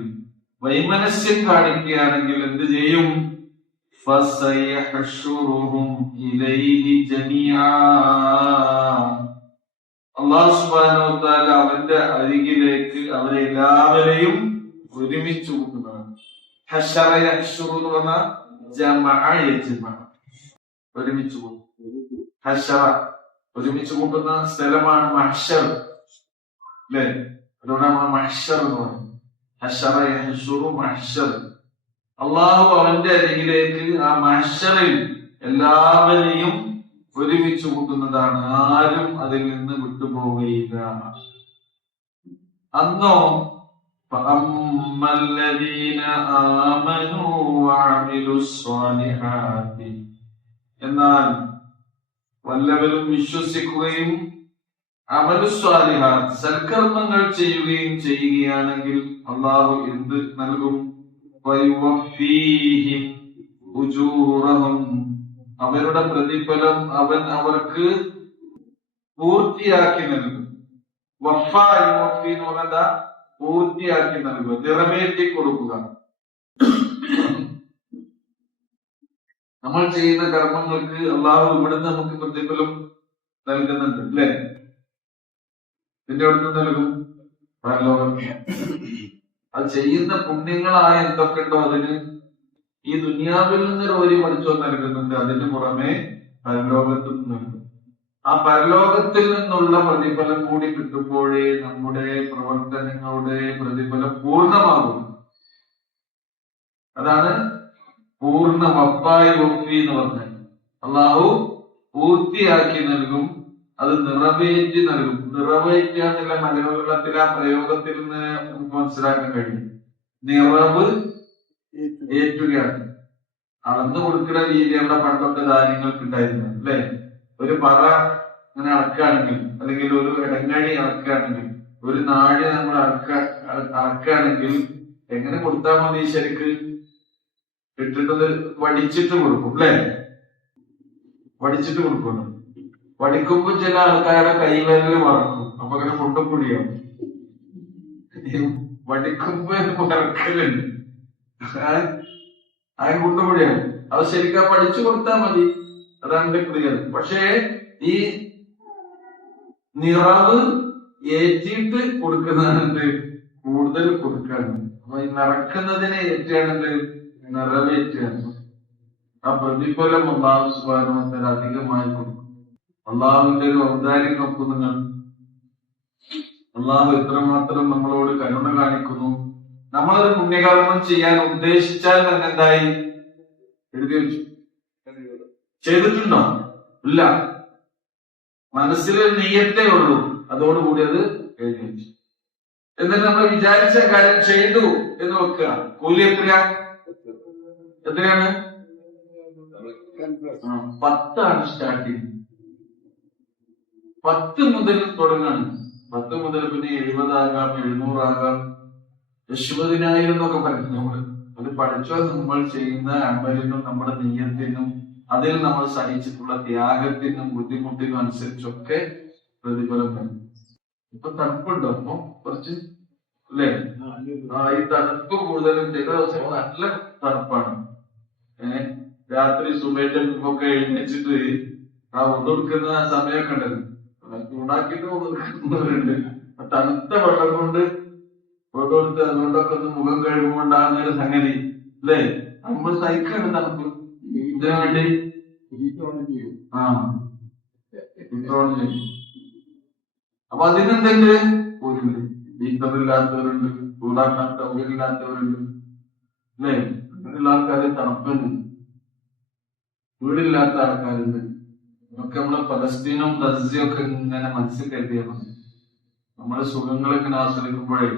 വൈമനസ്യം കാണിക്കുകയാണെങ്കിൽ എന്ത് ചെയ്യും? അല്ലാഹു സുബ്ഹാനഹു വ തആല അവന്റെ അരികിലേക്ക് അവരെ എല്ലാവരെയും ഒരുമിച്ച് കൂട്ടുന്നതാണ്. ഹശറ യഹ്ശുറു എന്ന് പറഞ്ഞാൽ ജമഅ യജ്മഅ, ഒരുമിച്ച് കൂട്ടും. ഹശറ ഒരുമിച്ച് കൂട്ടുന്ന സ്ഥലമാണ് മഹ്ശർ, അല്ലേ? അതുകൊണ്ടാണ് മഹ്ശർ എന്ന് പറയുന്നത്. ഹശറ യഹ്ശുറു മഹ്ശർ. അള്ളാഹു അവന്റെ അരികിലേക്ക് ആ മഹ്ശറിൽ എല്ലാവരെയും ഒരുമിച്ച് കൂട്ടുന്നതാണ്. ആരും അതിൽ നിന്ന് വിട്ടുപോവുകയില്ല. അന്നോ എന്നാൽ വല്ലവരും വിശ്വസിക്കുകയും അമലുസ്വാലിഹാത്ത് സൽക്കർമ്മങ്ങൾ ചെയ്യുകയും ചെയ്യുകയാണെങ്കിൽ അള്ളാഹു എന്ത് നൽകും? അവരുടെ പ്രതിഫലം അവൻ അവർക്ക് പൂർത്തിയാക്കി നൽകും. പൂർത്തിയാക്കി നൽകുക, നിറവേറ്റി കൊടുക്കുക. നമ്മൾ ചെയ്യുന്ന കർമ്മങ്ങൾക്ക് അള്ളാഹു ഇവിടുന്ന് നമുക്ക് പ്രതിഫലം നൽകുന്നുണ്ട്, അല്ലേ? ഇതിന്റെ അടുത്ത് നൽകും പരലോകത്ത്. അത് ചെയ്യുന്ന പുണ്യങ്ങളായ എന്തൊക്കെ ഉണ്ടോ അതിന് ഈ ദുനിയാവിൽ നിന്ന് ഒരു പഠിച്ചോ നൽകുന്നുണ്ട്. അതിന് പുറമെ പരലോകത്തും നൽകും. ആ പരലോകത്തിൽ നിന്നുള്ള പ്രതിഫലം കൂടി കിട്ടുമ്പോഴേ നമ്മുടെ പ്രവർത്തനങ്ങളുടെ പ്രതിഫലം പൂർണ്ണമാകും. അതാണ് പൂർണ്ണ വഫായി വഫി എന്ന് പറഞ്ഞത്. അള്ളാഹു പൂർത്തിയാക്കി നൽകും, അത് നിറവേറ്റി നൽകും. നിറവേറ്റുക എന്നുള്ള മലയാളത്തിൽ ആ പ്രയോഗത്തിൽ നിന്ന് നമുക്ക് മനസ്സിലാക്കാൻ കഴിയും. നിറവ് ഏറ്റുകയാണ്. അളന്നു കൊടുക്കുന്ന രീതിയുള്ള പണ്ടൊക്കെ ധാന്യങ്ങൾക്ക് ഉണ്ടായിരുന്നു, അല്ലെ? ഒരു പറ അങ്ങനെ അളക്കുകയാണെങ്കിൽ, അല്ലെങ്കിൽ ഒരു ഇടങ്ങഴി അളക്കുകയാണെങ്കിൽ, ഒരു നാഴി നമ്മൾ അളക്കുകയാണെങ്കിൽ എങ്ങനെ കൊടുത്താൽ മതി? ശരിക്ക് ഇട്ടിട്ടത് വടിച്ചിട്ട് കൊടുക്കും, അല്ലെ? വടിച്ചിട്ട് കൊടുക്കണം. വടിക്കുമ്പോ ചില ആൾക്കാരുടെ കൈവിരല് മറക്കും, അപ്പൊ അങ്ങനെ കൊണ്ടുപൊടിയാവും. വടിക്കുമ്പോ മറക്കലുണ്ട്, അത് കൊണ്ടുപൊടിയാവും. അത് ശരിക്കും പഠിച്ചു കൊടുത്താൽ മതി, അതാണ് ക്ലിയർ. പക്ഷേ ഈ നിറവ് ഏറ്റിട്ട് കൊടുക്കുന്നതാണ് കൂടുതൽ കൊടുക്കാണ്. അപ്പൊ ഈ നിറക്കുന്നതിനെ ഏറ്റാണെന്ത്? നിറവേറ്റാണ്. ആ പ്രതിഫലം അല്ലാഹു സുബ്ഹാനഹു വ തആല അധികമായി കൊടുക്കും. അള്ളാഹുവിന്റെ ഒരു ഔദാര്യം നോക്കുന്നു. അള്ളാഹു എത്രമാത്രം നമ്മളോട് കരുണ കാണിക്കുന്നു. നമ്മളൊരു പുണ്യകർമ്മം ചെയ്യാൻ ഉദ്ദേശിച്ചാൽ തന്നെ എന്തായി? എഴുതി വെച്ചു. ചെയ്തിട്ടുണ്ടോ? ഇല്ല. മനസ്സിൽ നിയ്യത്തേ ഉള്ളൂ, അതോടുകൂടി അത് എഴുതി വെച്ചു. എന്നിട്ട് നമ്മൾ വിചാരിച്ച കാര്യം ചെയ്തു എന്ന് വെക്കുക. കൂലി എത്രയാണ്? 10 സ്റ്റാർട്ടിങ്. 10 മുതൽ തുടങ്ങാണ്. 10 മുതൽ പിന്നെ 70 ആകാം, 700 ആകാം, 80,000 എന്നൊക്കെ പറയും നമ്മള്. അത് പഠിച്ചോ നമ്മൾ ചെയ്യുന്ന അമലിനും നമ്മുടെ നിയ്യത്തിനും അതിൽ നമ്മൾ സഹിച്ചിട്ടുള്ള ത്യാഗത്തിനും ബുദ്ധിമുട്ടിനും അനുസരിച്ചൊക്കെ പ്രതിഫലം വരും. ഇപ്പൊ തണുപ്പുണ്ടോ? അപ്പൊ കുറച്ച് അല്ലേ? ഈ തണുപ്പ് കൂടുതലും ചില ദിവസങ്ങൾ നല്ല തണുപ്പാണ്. രാത്രി സുബൈന്റെ ഒക്കെ എഴുന്നേച്ചിട്ട് ആ ഒതുക്കുന്ന സമയമൊക്കെ ഉണ്ടല്ലോ, ചൂടാക്കിയിട്ട് ഒതുക്കുന്നവരുണ്ട്. തണുത്ത വെള്ളം കൊണ്ട് ഒതുകൊടുത്ത് അതുകൊണ്ടൊക്കെ ഒന്ന് മുഖം കഴുകുമ്പോണ്ടാകുന്ന ഒരു സംഗതി അല്ലേ? നമ്മൾ സഹിക്കാണ് തണുപ്പ്. ഇതിനു വേണ്ടി അപ്പൊ അതിനെന്തുണ്ട്? ഒരു ഹീറ്ററില്ലാത്തവരുണ്ട്, ചൂടാക്കാൻ സൗകര്യമില്ലാത്തവരുണ്ട് അല്ലേ? അങ്ങനെയുള്ള ആൾക്കാര് തണുപ്പുണ്ട്. വീടില്ലാത്ത ആൾക്കാരുണ്ട്. നമുക്ക് നമ്മളെ പലസ്തീനും ഗസയും ഒക്കെ ഇങ്ങനെ മനസ്സിൽ കരുതിയാണ്. നമ്മളെ സുഖങ്ങൾ ഇങ്ങനെ ആസ്വദിക്കുമ്പോഴേ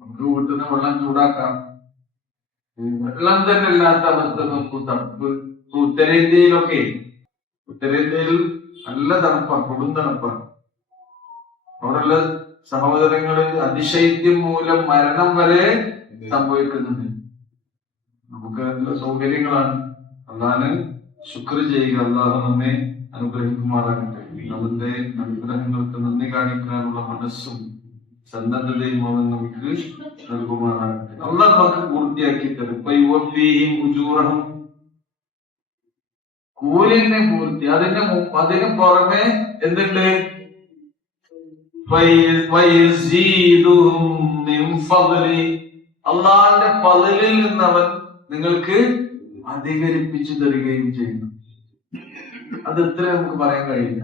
നമുക്ക് വീട്ടിൽ നിന്ന് വെള്ളം ചൂടാക്കാം. വെള്ളം തന്നെ ഇല്ലാത്ത അവസ്ഥ നോക്കൂ. തണുപ്പ് ഉത്തരേന്ത്യയിൽ നല്ല തണുപ്പാണ്, കൊടും തണുപ്പാണ്. അവിടെയുള്ള സഹോദരങ്ങള് അതിശൈത്യം മൂലം മരണം വരെ സംഭവിക്കുന്നുണ്ട്. നമുക്ക് നല്ല സൗകര്യങ്ങളാണ്. അള്ളാഹ് ശുക്ർ ചെയ്യുക. അള്ളാഹു നമ്മെ അനുഗ്രഹിക്കുമാറാകട്ടെ. അവന്റെ അനുഗ്രഹങ്ങൾക്ക് നന്ദി കാണിക്കാനുള്ള മനസ്സും സന്നദ്ധതയും അവൻ നമുക്ക് നൽകുമാറാകട്ടെ. അള്ളാഹ് നമുക്ക് പൂർത്തിയാക്കി തരും. കൂലിന്റെ പൂർത്തി. അതിന് പുറമെ എന്തുണ്ട്? അള്ളാന്റെ ഫളിൽ നിന്ന് അവൻ നിങ്ങൾക്ക് അധികരിപ്പിച്ചു തരികയും ചെയ്യുന്നു. അത് എത്ര നമുക്ക് പറയാൻ കഴിയില്ല.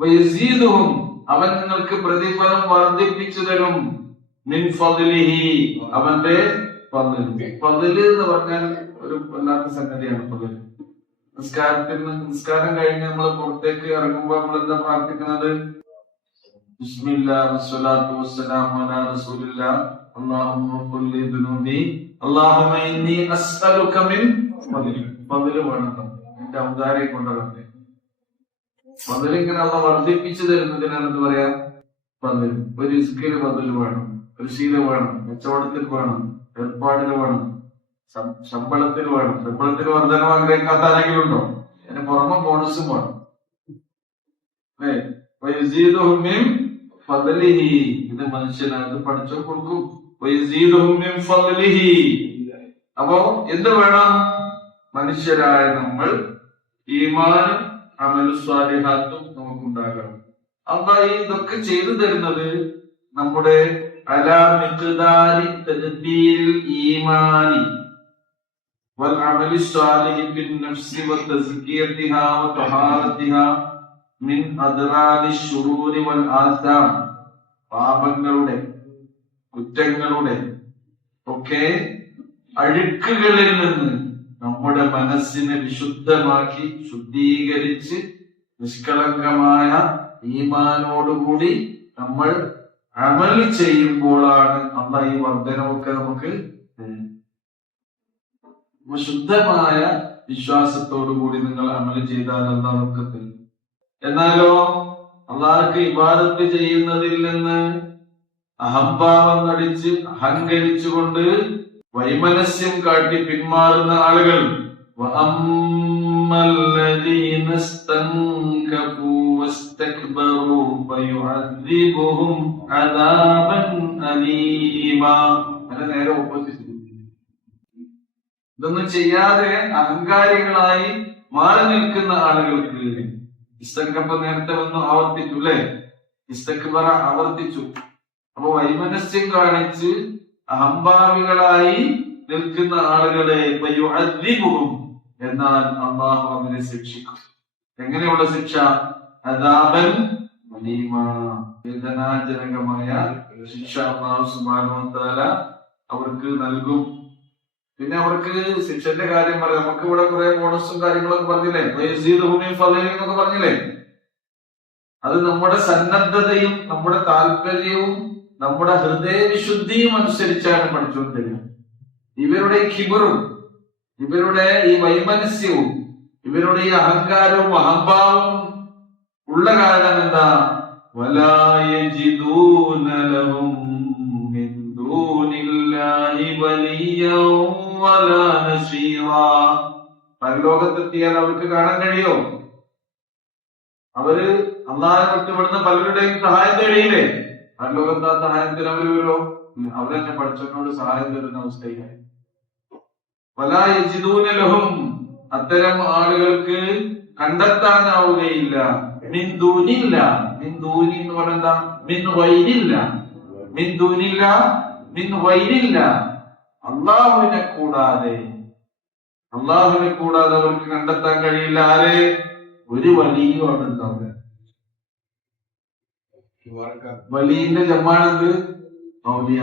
വയസീദുഹും, അവൻ നിങ്ങൾക്ക് പ്രതിഫലം വർദ്ധിപ്പിച്ചു തരും. മിൻ ഫളിഹി, അവന്റെ ഫളിൽ എന്ന് പറഞ്ഞാൽ ഒരു വല്ലാത്ത സംഗതിയാണ്. ഫളിൽ നിസ്കാരം കഴിഞ്ഞ് നമ്മൾ പുറത്തേക്ക് ഇറങ്ങുമ്പോൾ നമ്മൾ എന്താ പ്രാർത്ഥിക്കുന്നത്? ബിസ്മില്ലാഹി വസ്സലാത്തു വസ്സലാമു അലാ റസൂലില്ലാഹ് അല്ലാഹുമ്മ ഖുൽ ലി ദുനൂബി അല്ലാഹുമ്മ ഇന്നി അസ്അലുക മിൻ ഫളിൽ വേണം. എന്റെ ഔദാര്യം കൊണ്ടല്ലേ ഫളിൽ ഇങ്ങനെ അള്ളാഹ് വർദ്ധിപ്പിച്ചു തരുന്നതിനാണ് എന്ത് പറയാ? ഫളിൽ. ഒരു റിസ്കില് ഫളിൽ വേണം, ഒരു ശീലം വേണം, കച്ചവടത്തിൽ വേണം, ഏർപ്പാടിൽ വേണം, ശമ്പളത്തിൽ വേണം. ശമ്പളത്തിൽ വർധനം ആഗ്രഹിക്കാത്ത ആരെങ്കിലും ഉണ്ടോ? അതിന് പുറമെ ബോണസും വേണം. ഇത് മനുഷ്യനാണ് പഠിച്ചോ കൊടുക്കും. അപ്പോ എന്ത് വേണം? മനുഷ്യരായ നമ്മൾ ഈമാനും അമലു സ്വാലിഹാത്തും നമുക്കുണ്ടാകണം. അള്ളാഹ് ഇതൊക്കെ ചെയ്തു തരുന്നത് നമ്മുടെ അലാ മിഖ്ദാരി തദ്ബീരിൽ ഈമാനി والعمل الصالح في النفس وتزكيتها وطهارتها من أضرار الشرور والآثام. പാപങ്ങളുടെ കുറ്റങ്ങളുടെ ഒക്കെ അഴുക്കുകളിൽ നിന്ന് നമ്മുടെ മനസ്സിനെ വിശുദ്ധമാക്കി ശുദ്ധീകരിച്ച് നിഷ്കളങ്കമായ ഈമാനോടുകൂടി നമ്മൾ അമൽ ചെയ്യുമ്പോഴാണ് അള്ളാഹ് ഈ വർധനമൊക്കെ നമുക്ക് ശുദ്ധമായ വിശ്വാസത്തോടു കൂടി നിങ്ങൾ അമൽ ചെയ്താൽ അള്ളാഹ് നമുക്ക് തരും. എന്നാലോ അള്ളാഹ്ക്ക് ഇബാദത്ത് ചെയ്യുന്നതിൽ നിന്ന് അഹംഭാവം നടിച്ച് അഹങ്കരിച്ചുകൊണ്ട് വൈമനസ്യം കാട്ടി പിന്മാറുന്ന ആളുകൾ നേരെ ഓപ്പോസിറ്റ്. ഇതൊന്നും ചെയ്യാതെ അഹങ്കാരികളായി മാറി നിൽക്കുന്ന ആളുകൾക്ക് ഇസ്തക്ബർ നേരത്തെ വന്നു ആവർത്തിച്ചു അല്ലെ? ഇസ്തക്ബറ ആവർത്തിച്ചു. അപ്പൊ വൈമനസ്യം കാണിച്ച് അഹംഭാവികളായി നിൽക്കുന്ന ആളുകളെ യുഅദ്ദിബുഹും, എന്നാൽ അല്ലാഹു അവരെ ശിക്ഷിക്കും. എങ്ങനെയുള്ള ശിക്ഷ? അദാബൻ അലീമാ, വേദനാജനകമായ ശിക്ഷ അല്ലാഹു സുബ്ഹാനഹു വ തആല അവർക്ക് നൽകും. പിന്നെ അവർക്ക് ശിക്ഷന്റെ കാര്യം പറയാം. നമുക്ക് ഇവിടെ കുറെ ബോണസും കാര്യങ്ങളൊക്കെ പറഞ്ഞില്ലേ, എന്നൊക്കെ പറഞ്ഞില്ലേ. അത് നമ്മുടെ സന്നദ്ധതയും നമ്മുടെ താല്പര്യവും നമ്മുടെ ഹൃദയവിശുദ്ധിയും അനുസരിച്ചാണ് പഠിച്ചുകൊണ്ടിരിക്കുന്നത്. ഇവരുടെ ഖിബറും ഇവരുടെ ഈ വൈമനസ്യവും ഇവരുടെ ഈ അഹങ്കാരവും അഹംഭാവവും ഉള്ള കാരണം എന്താ? വലാ യജിദൂന ലഹും മിൻ ദൂനില്ലാഹി വലിയ്യൻ വലാ നസീറാ. പരലോകത്തെത്തിയാൽ അവർക്ക് കാണാൻ കഴിയോ? അവര് അള്ളാഹുവിനെ വിട്ടുവിടുന്ന പലരുടെയും സഹായം തേടിയില്ലേ? പരലോകത്ത് ആ സഹായത്തിന് അവര് വരുമോ? അവരെന്നെ പഠിച്ചവനോട് സഹായം തരുന്ന അവസ്ഥയിലായി. വലാ യജിദൂന ലഹും, അത്തരം ആളുകൾക്ക് കണ്ടെത്താനാവുകയില്ല. മിൻ ദൂനില്ല, മിൻ ദൂനി എന്ന് പറഞ്ഞാ മിൻ വൈരില്ല, മിൻ ദൂനില്ല മിൻ വൈരില്ല, അള്ളാഹുവിനെ കൂടാതെ അവർക്ക് കണ്ടെത്താൻ കഴിയില്ല. ആരെ? ഒരു വലിയ അവിടെ ഉണ്ടാവില്ല. വലിയന്റെ ജമ്മാണെന്ത്? ഔലിയ.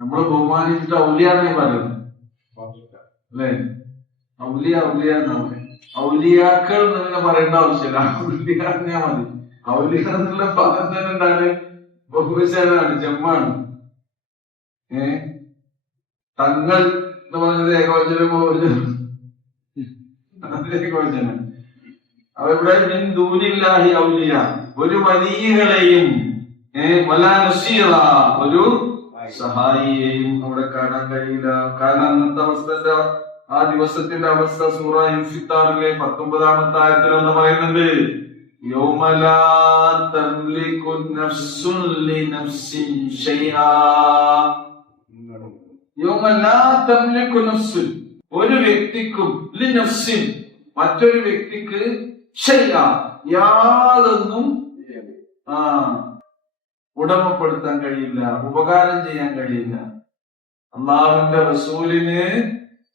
നമ്മള് ബഹുമാനിച്ചിട്ട് ഔലിയാന്നേ പറയുന്നത് അല്ലേ? ഔലിയ എന്നാണ്. ഔലിയാക്കൾ എന്നിങ്ങനെ പറയേണ്ട ആവശ്യമില്ല, ഔലിയ പറഞ്ഞാൽ മതി. ഔലിയ എന്നുള്ള പദം തന്നെ എന്താണ്? ബഹുവചനാണ്, ജമ്മാണ്. തങ്ങൾ എന്ന് പറഞ്ഞത് ഏകവചനം, ഏകവചനം. അവിടെ മിൻ ദൂനില്ലാഹി ഔലിയ, ഒരു വലിയകളെയും വലാ നസീറ, ഒരു സഹായിയെയും അവിടെ കാണാൻ കഴിയില്ല. കാരണം അന്നത്തെ അവസ്ഥ, ആ ദിവസത്തിന്റെ അവസ്ഥ സൂറ ഇൻഫിത്താറിലെ 19-ാമത്തെ ആയത്തിൽ എന്ന് പറയുന്നുണ്ട്, യൗമ ലാ തംലികു നഫ്സുൻ ലിനഫ്സിൻ ശൈആ. യൗമ ലാ തംലികു നഫ്സുൻ, ഒരു വ്യക്തിക്കും, ലിനഫ്സിൻ, മറ്റൊരു വ്യക്തിക്ക്, ശൈആ, യാതൊന്നും ഉടമപ്പെടുത്താൻ കഴിയില്ല, ഉപകാരം ചെയ്യാൻ കഴിയില്ല. അള്ളാഹുവിന്റെ റസൂലിന്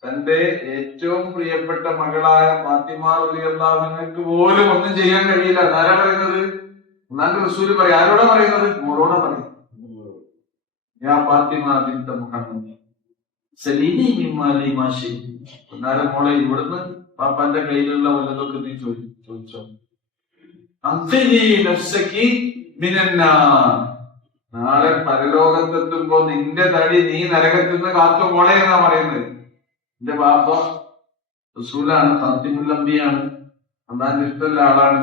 തന്റെ ഏറ്റവും പ്രിയപ്പെട്ട മകളായ ഫാത്തിമ റളിയല്ലാഹു അൻഹയ്ക്ക് പോലും ഒന്നും ചെയ്യാൻ കഴിയില്ല. ആരാ പറയുന്നത്? ഒന്നാന്റെ റസൂല് പറയും. ആരോടാ പറയുന്നത്? മോളോടാ പറയും. യാ ഫാത്തിമ ബിൻത മുഹമ്മദ് സലീനി മിമ്മാലി മാഷി. ഒന്നാരം മോളെ, ഇവിടുന്ന് പാപ്പാന്റെ കയ്യിലുള്ള വല്ലതൊക്കെ നീ ചോദിച്ചോ. അൻഖിനി നഫ്സകി മിനന്നാർ, നാളെ പരലോകത്തെത്തുമ്പോ നിന്റെ തടി നീ നരകത്തുനിന്ന് കാത്തു മോളെ എന്നാ പറയുന്നത്. എന്റെ ബാപ്പ റസൂലാണ്, ഖാതിമുൽ അംബിയാണ്, അള്ളാന്റെ ഇഷ്ടമുള്ള ആളാണ്.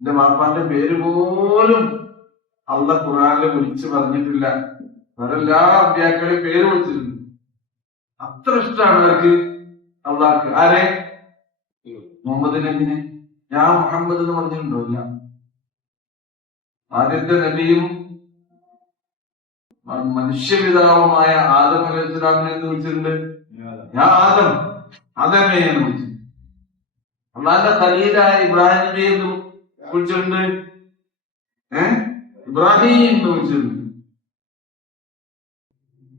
എന്റെ ബാപ്പാന്റെ പേര് പോലും അള്ളാഹ് ഖുർആനിൽ വിളിച്ചു പറഞ്ഞിട്ടില്ല. വേറെല്ലാ അമ്പിയാക്കളെയും പേര് വിളിച്ചിട്ടുണ്ട്. അത്ര ഇഷ്ടമാണ് അവർക്ക് അള്ളാഹ്ക്ക്. ആരെ? മുഹമ്മദ് നബിനെ. ഞാൻ മുഹമ്മദ് എന്ന് പറഞ്ഞിട്ടുണ്ടോ? ഇല്ല. ആദ്യത്തെ നബിയും മനുഷ്യപിതാവുമായ ആദം അലൈഹിസ്സലാമിനെ എന്ന് വിളിച്ചിട്ടുണ്ട്. ഞാൻ ആദമേ എന്ന് വിളിച്ചു. അള്ളാന്റെ ഖലീലായ ഇബ്രാഹിം നബിയെ എന്ന് വിളിച്ചിട്ടുണ്ട്. ഇബ്രാഹിം എന്ന് വിളിച്ചിട്ടുണ്ട്.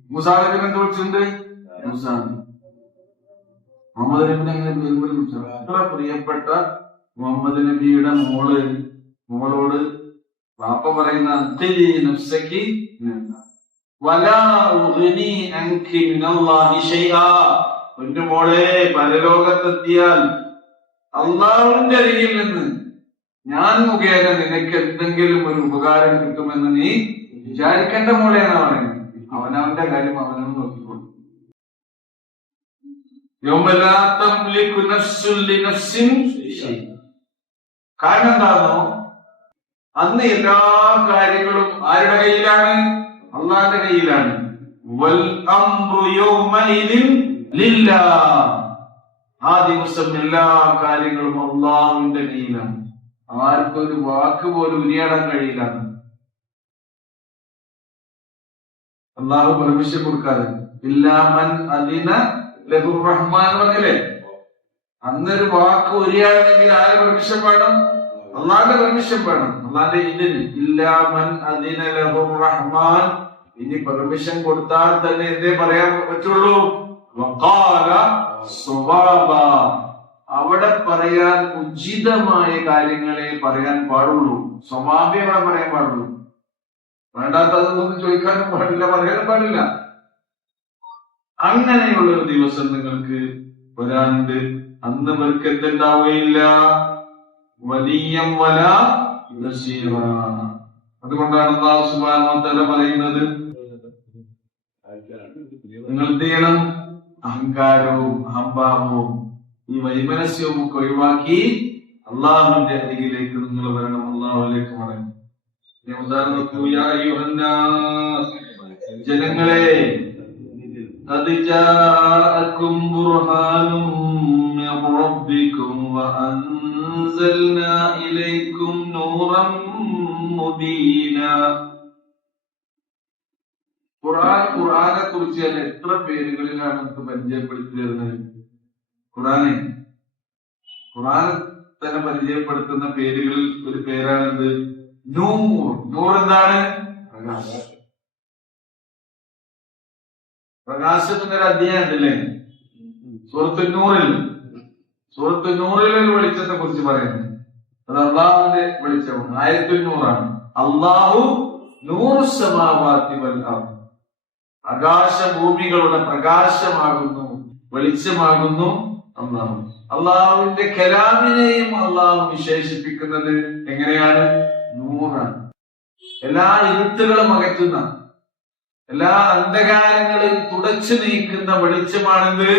മൂസാ നബിനെ എന്ന് വിളിച്ചിട്ടുണ്ട്. മൂസാ നബി. മുഹമ്മദ് നബിനെ എങ്ങനെ പേര് വിളിച്ചു? അത്ര പ്രിയപ്പെട്ട മുഹമ്മദ് നബിയുടെ മോളോട് വാപ്പ പറയുന്ന അൻഖിനി നഫ്സകി വലാ ഉഗ്നി അൻകി മിനല്ലാഹി ശൈആ. പൊന്നു മോളെ, പരലോകത്തെത്തിയാൽ അള്ളാഹുവിന്റെ അരികിൽ നിന്ന് ഞാൻ മുഖേന നിനക്ക് എന്തെങ്കിലും ഒരു ഉപകാരം കിട്ടുമെന്ന് നീ വിചാരിക്കേണ്ട മോളെയാണ് പറയുന്നത്. അവനവന്റെ കാര്യം അവനവൻ നോക്കിക്കൊള്ളു. യൗമ ലാ തംലികു നഫ്സുൻ ലിനഫ്സിൻ ശൈഅ. കാരണം എന്താണോ? അന്ന് എല്ലാ കാര്യങ്ങളും ആരുടെ കയ്യിലാണ്? അള്ളാന്റെ കയ്യിലാണ്. വൽ അംറു യൗമഇദിൻ ലില്ലാഹ്. ആ ദിവസം എല്ലാ കാര്യങ്ങളും അള്ളാഹുവിന്റെ കയ്യിലാണ്. ആർക്കും ഒരു വാക്ക് പോലും ഉരിയാടാൻ കഴിയില്ല. അള്ളാഹു പെർമിഷൻ കൊടുക്കാതെ. ഇല്ലാ മൻ അദിന ലഹുർ റഹ്മാൻ പറഞ്ഞില്ലേ? അന്നൊരു വാക്ക് ഉരിയാടണമെങ്കിൽ ആരെ പെർമിഷൻ വേണം? അള്ളാന്റെ പെർമിഷൻ വേണം. അള്ളാന്റെ ഇതിന് ഇല്ലാ മൻ അദിന ലഹുർ റഹ്മാൻ. ഇനി പെർമിഷൻ കൊടുത്താൽ തന്നെ എന്തേ പറയാൻ പറ്റുള്ളൂ? വഖാല സ്വവാബ. അവിടെ പറയാൻ ഉചിതമായ കാര്യങ്ങളെ പറയാൻ പാടുള്ളൂ. സ്വവാബി അവിടെ പറയാൻ പാടുള്ളൂ. വേണ്ടാത്തതൊന്നും ചോദിക്കാനും പാടില്ല, പറയാനും പാടില്ല. അങ്ങനെയുള്ള ഒരു ദിവസം നിങ്ങൾക്ക് വരാനുണ്ട്. അന്ന് ഇവർക്ക് എന്തുണ്ടാവുകയില്ല, വലിയ വല നസീറ. അതുകൊണ്ടാണ് അല്ലാഹു സുബ്ഹാനഹു വ തആല പറയുന്നത്, നിങ്ങൾ എന്ത് ചെയ്യണം, അഹങ്കാരവും അഹംഭാവവും ഈ വൈമനസ്യവും ഒക്കെ ഒഴിവാക്കി അള്ളാഹുവിന്റെ അരികിലേക്ക് നിങ്ങൾ വരണം, അള്ളാഹുവിലേക്ക് വരണം. ഉദാഹരണം നോക്കൂ, യാ അയ്യുഹന്നാസ്, ജനങ്ങളെ, ഖദ് ജാഅക്കും ബുർഹാനും മിർ റബ്ബിക്കും വഅൻസൽനാ ഇലൈക്കും നൂറൻ മുബീനാ. ഖുർആനെ കുറിച്ച് തന്നെ എത്ര പേരുകളിലാണ് നമുക്ക് പരിചയപ്പെടുത്തി തരുന്നത്. ഖുർആനെ തന്നെ പരിചയപ്പെടുത്തുന്ന പേരുകളിൽ ഒരു പേരാണെന്ത്? നൂർ. നൂർ എന്താണ്? പ്രകാശം. പ്രകാശത്തിന്റെ ഒരു അധ്യായം ഉണ്ടല്ലേ സൂറത്തുൻ നൂറിൽ ഒരു വെളിച്ചത്തെ കുറിച്ച് പറയുന്നത്. അത് അള്ളാഹുവിന്റെ വെളിച്ചമാണ്. ആയത്തുൻ നൂറാണ്. അള്ളാഹു നൂറു സമാവാതി വൽ അർദ്, ആകാശഭൂമികളുടെ പ്രകാശമാകുന്നു, വെളിച്ചമാകുന്നു അള്ളാഹു. അള്ളാഹുവിന്റെ കലാമിനെയും അള്ളാഹു വിശേഷിപ്പിക്കുന്നത് എങ്ങനെയാണ്? നൂറാണ്. എല്ലാ ഇരുട്ടുകളും അകറ്റുന്ന, എല്ലാ അന്ധകാരങ്ങളെയും തുടച്ചു നീക്കുന്ന വെളിച്ചമാണെന്ന്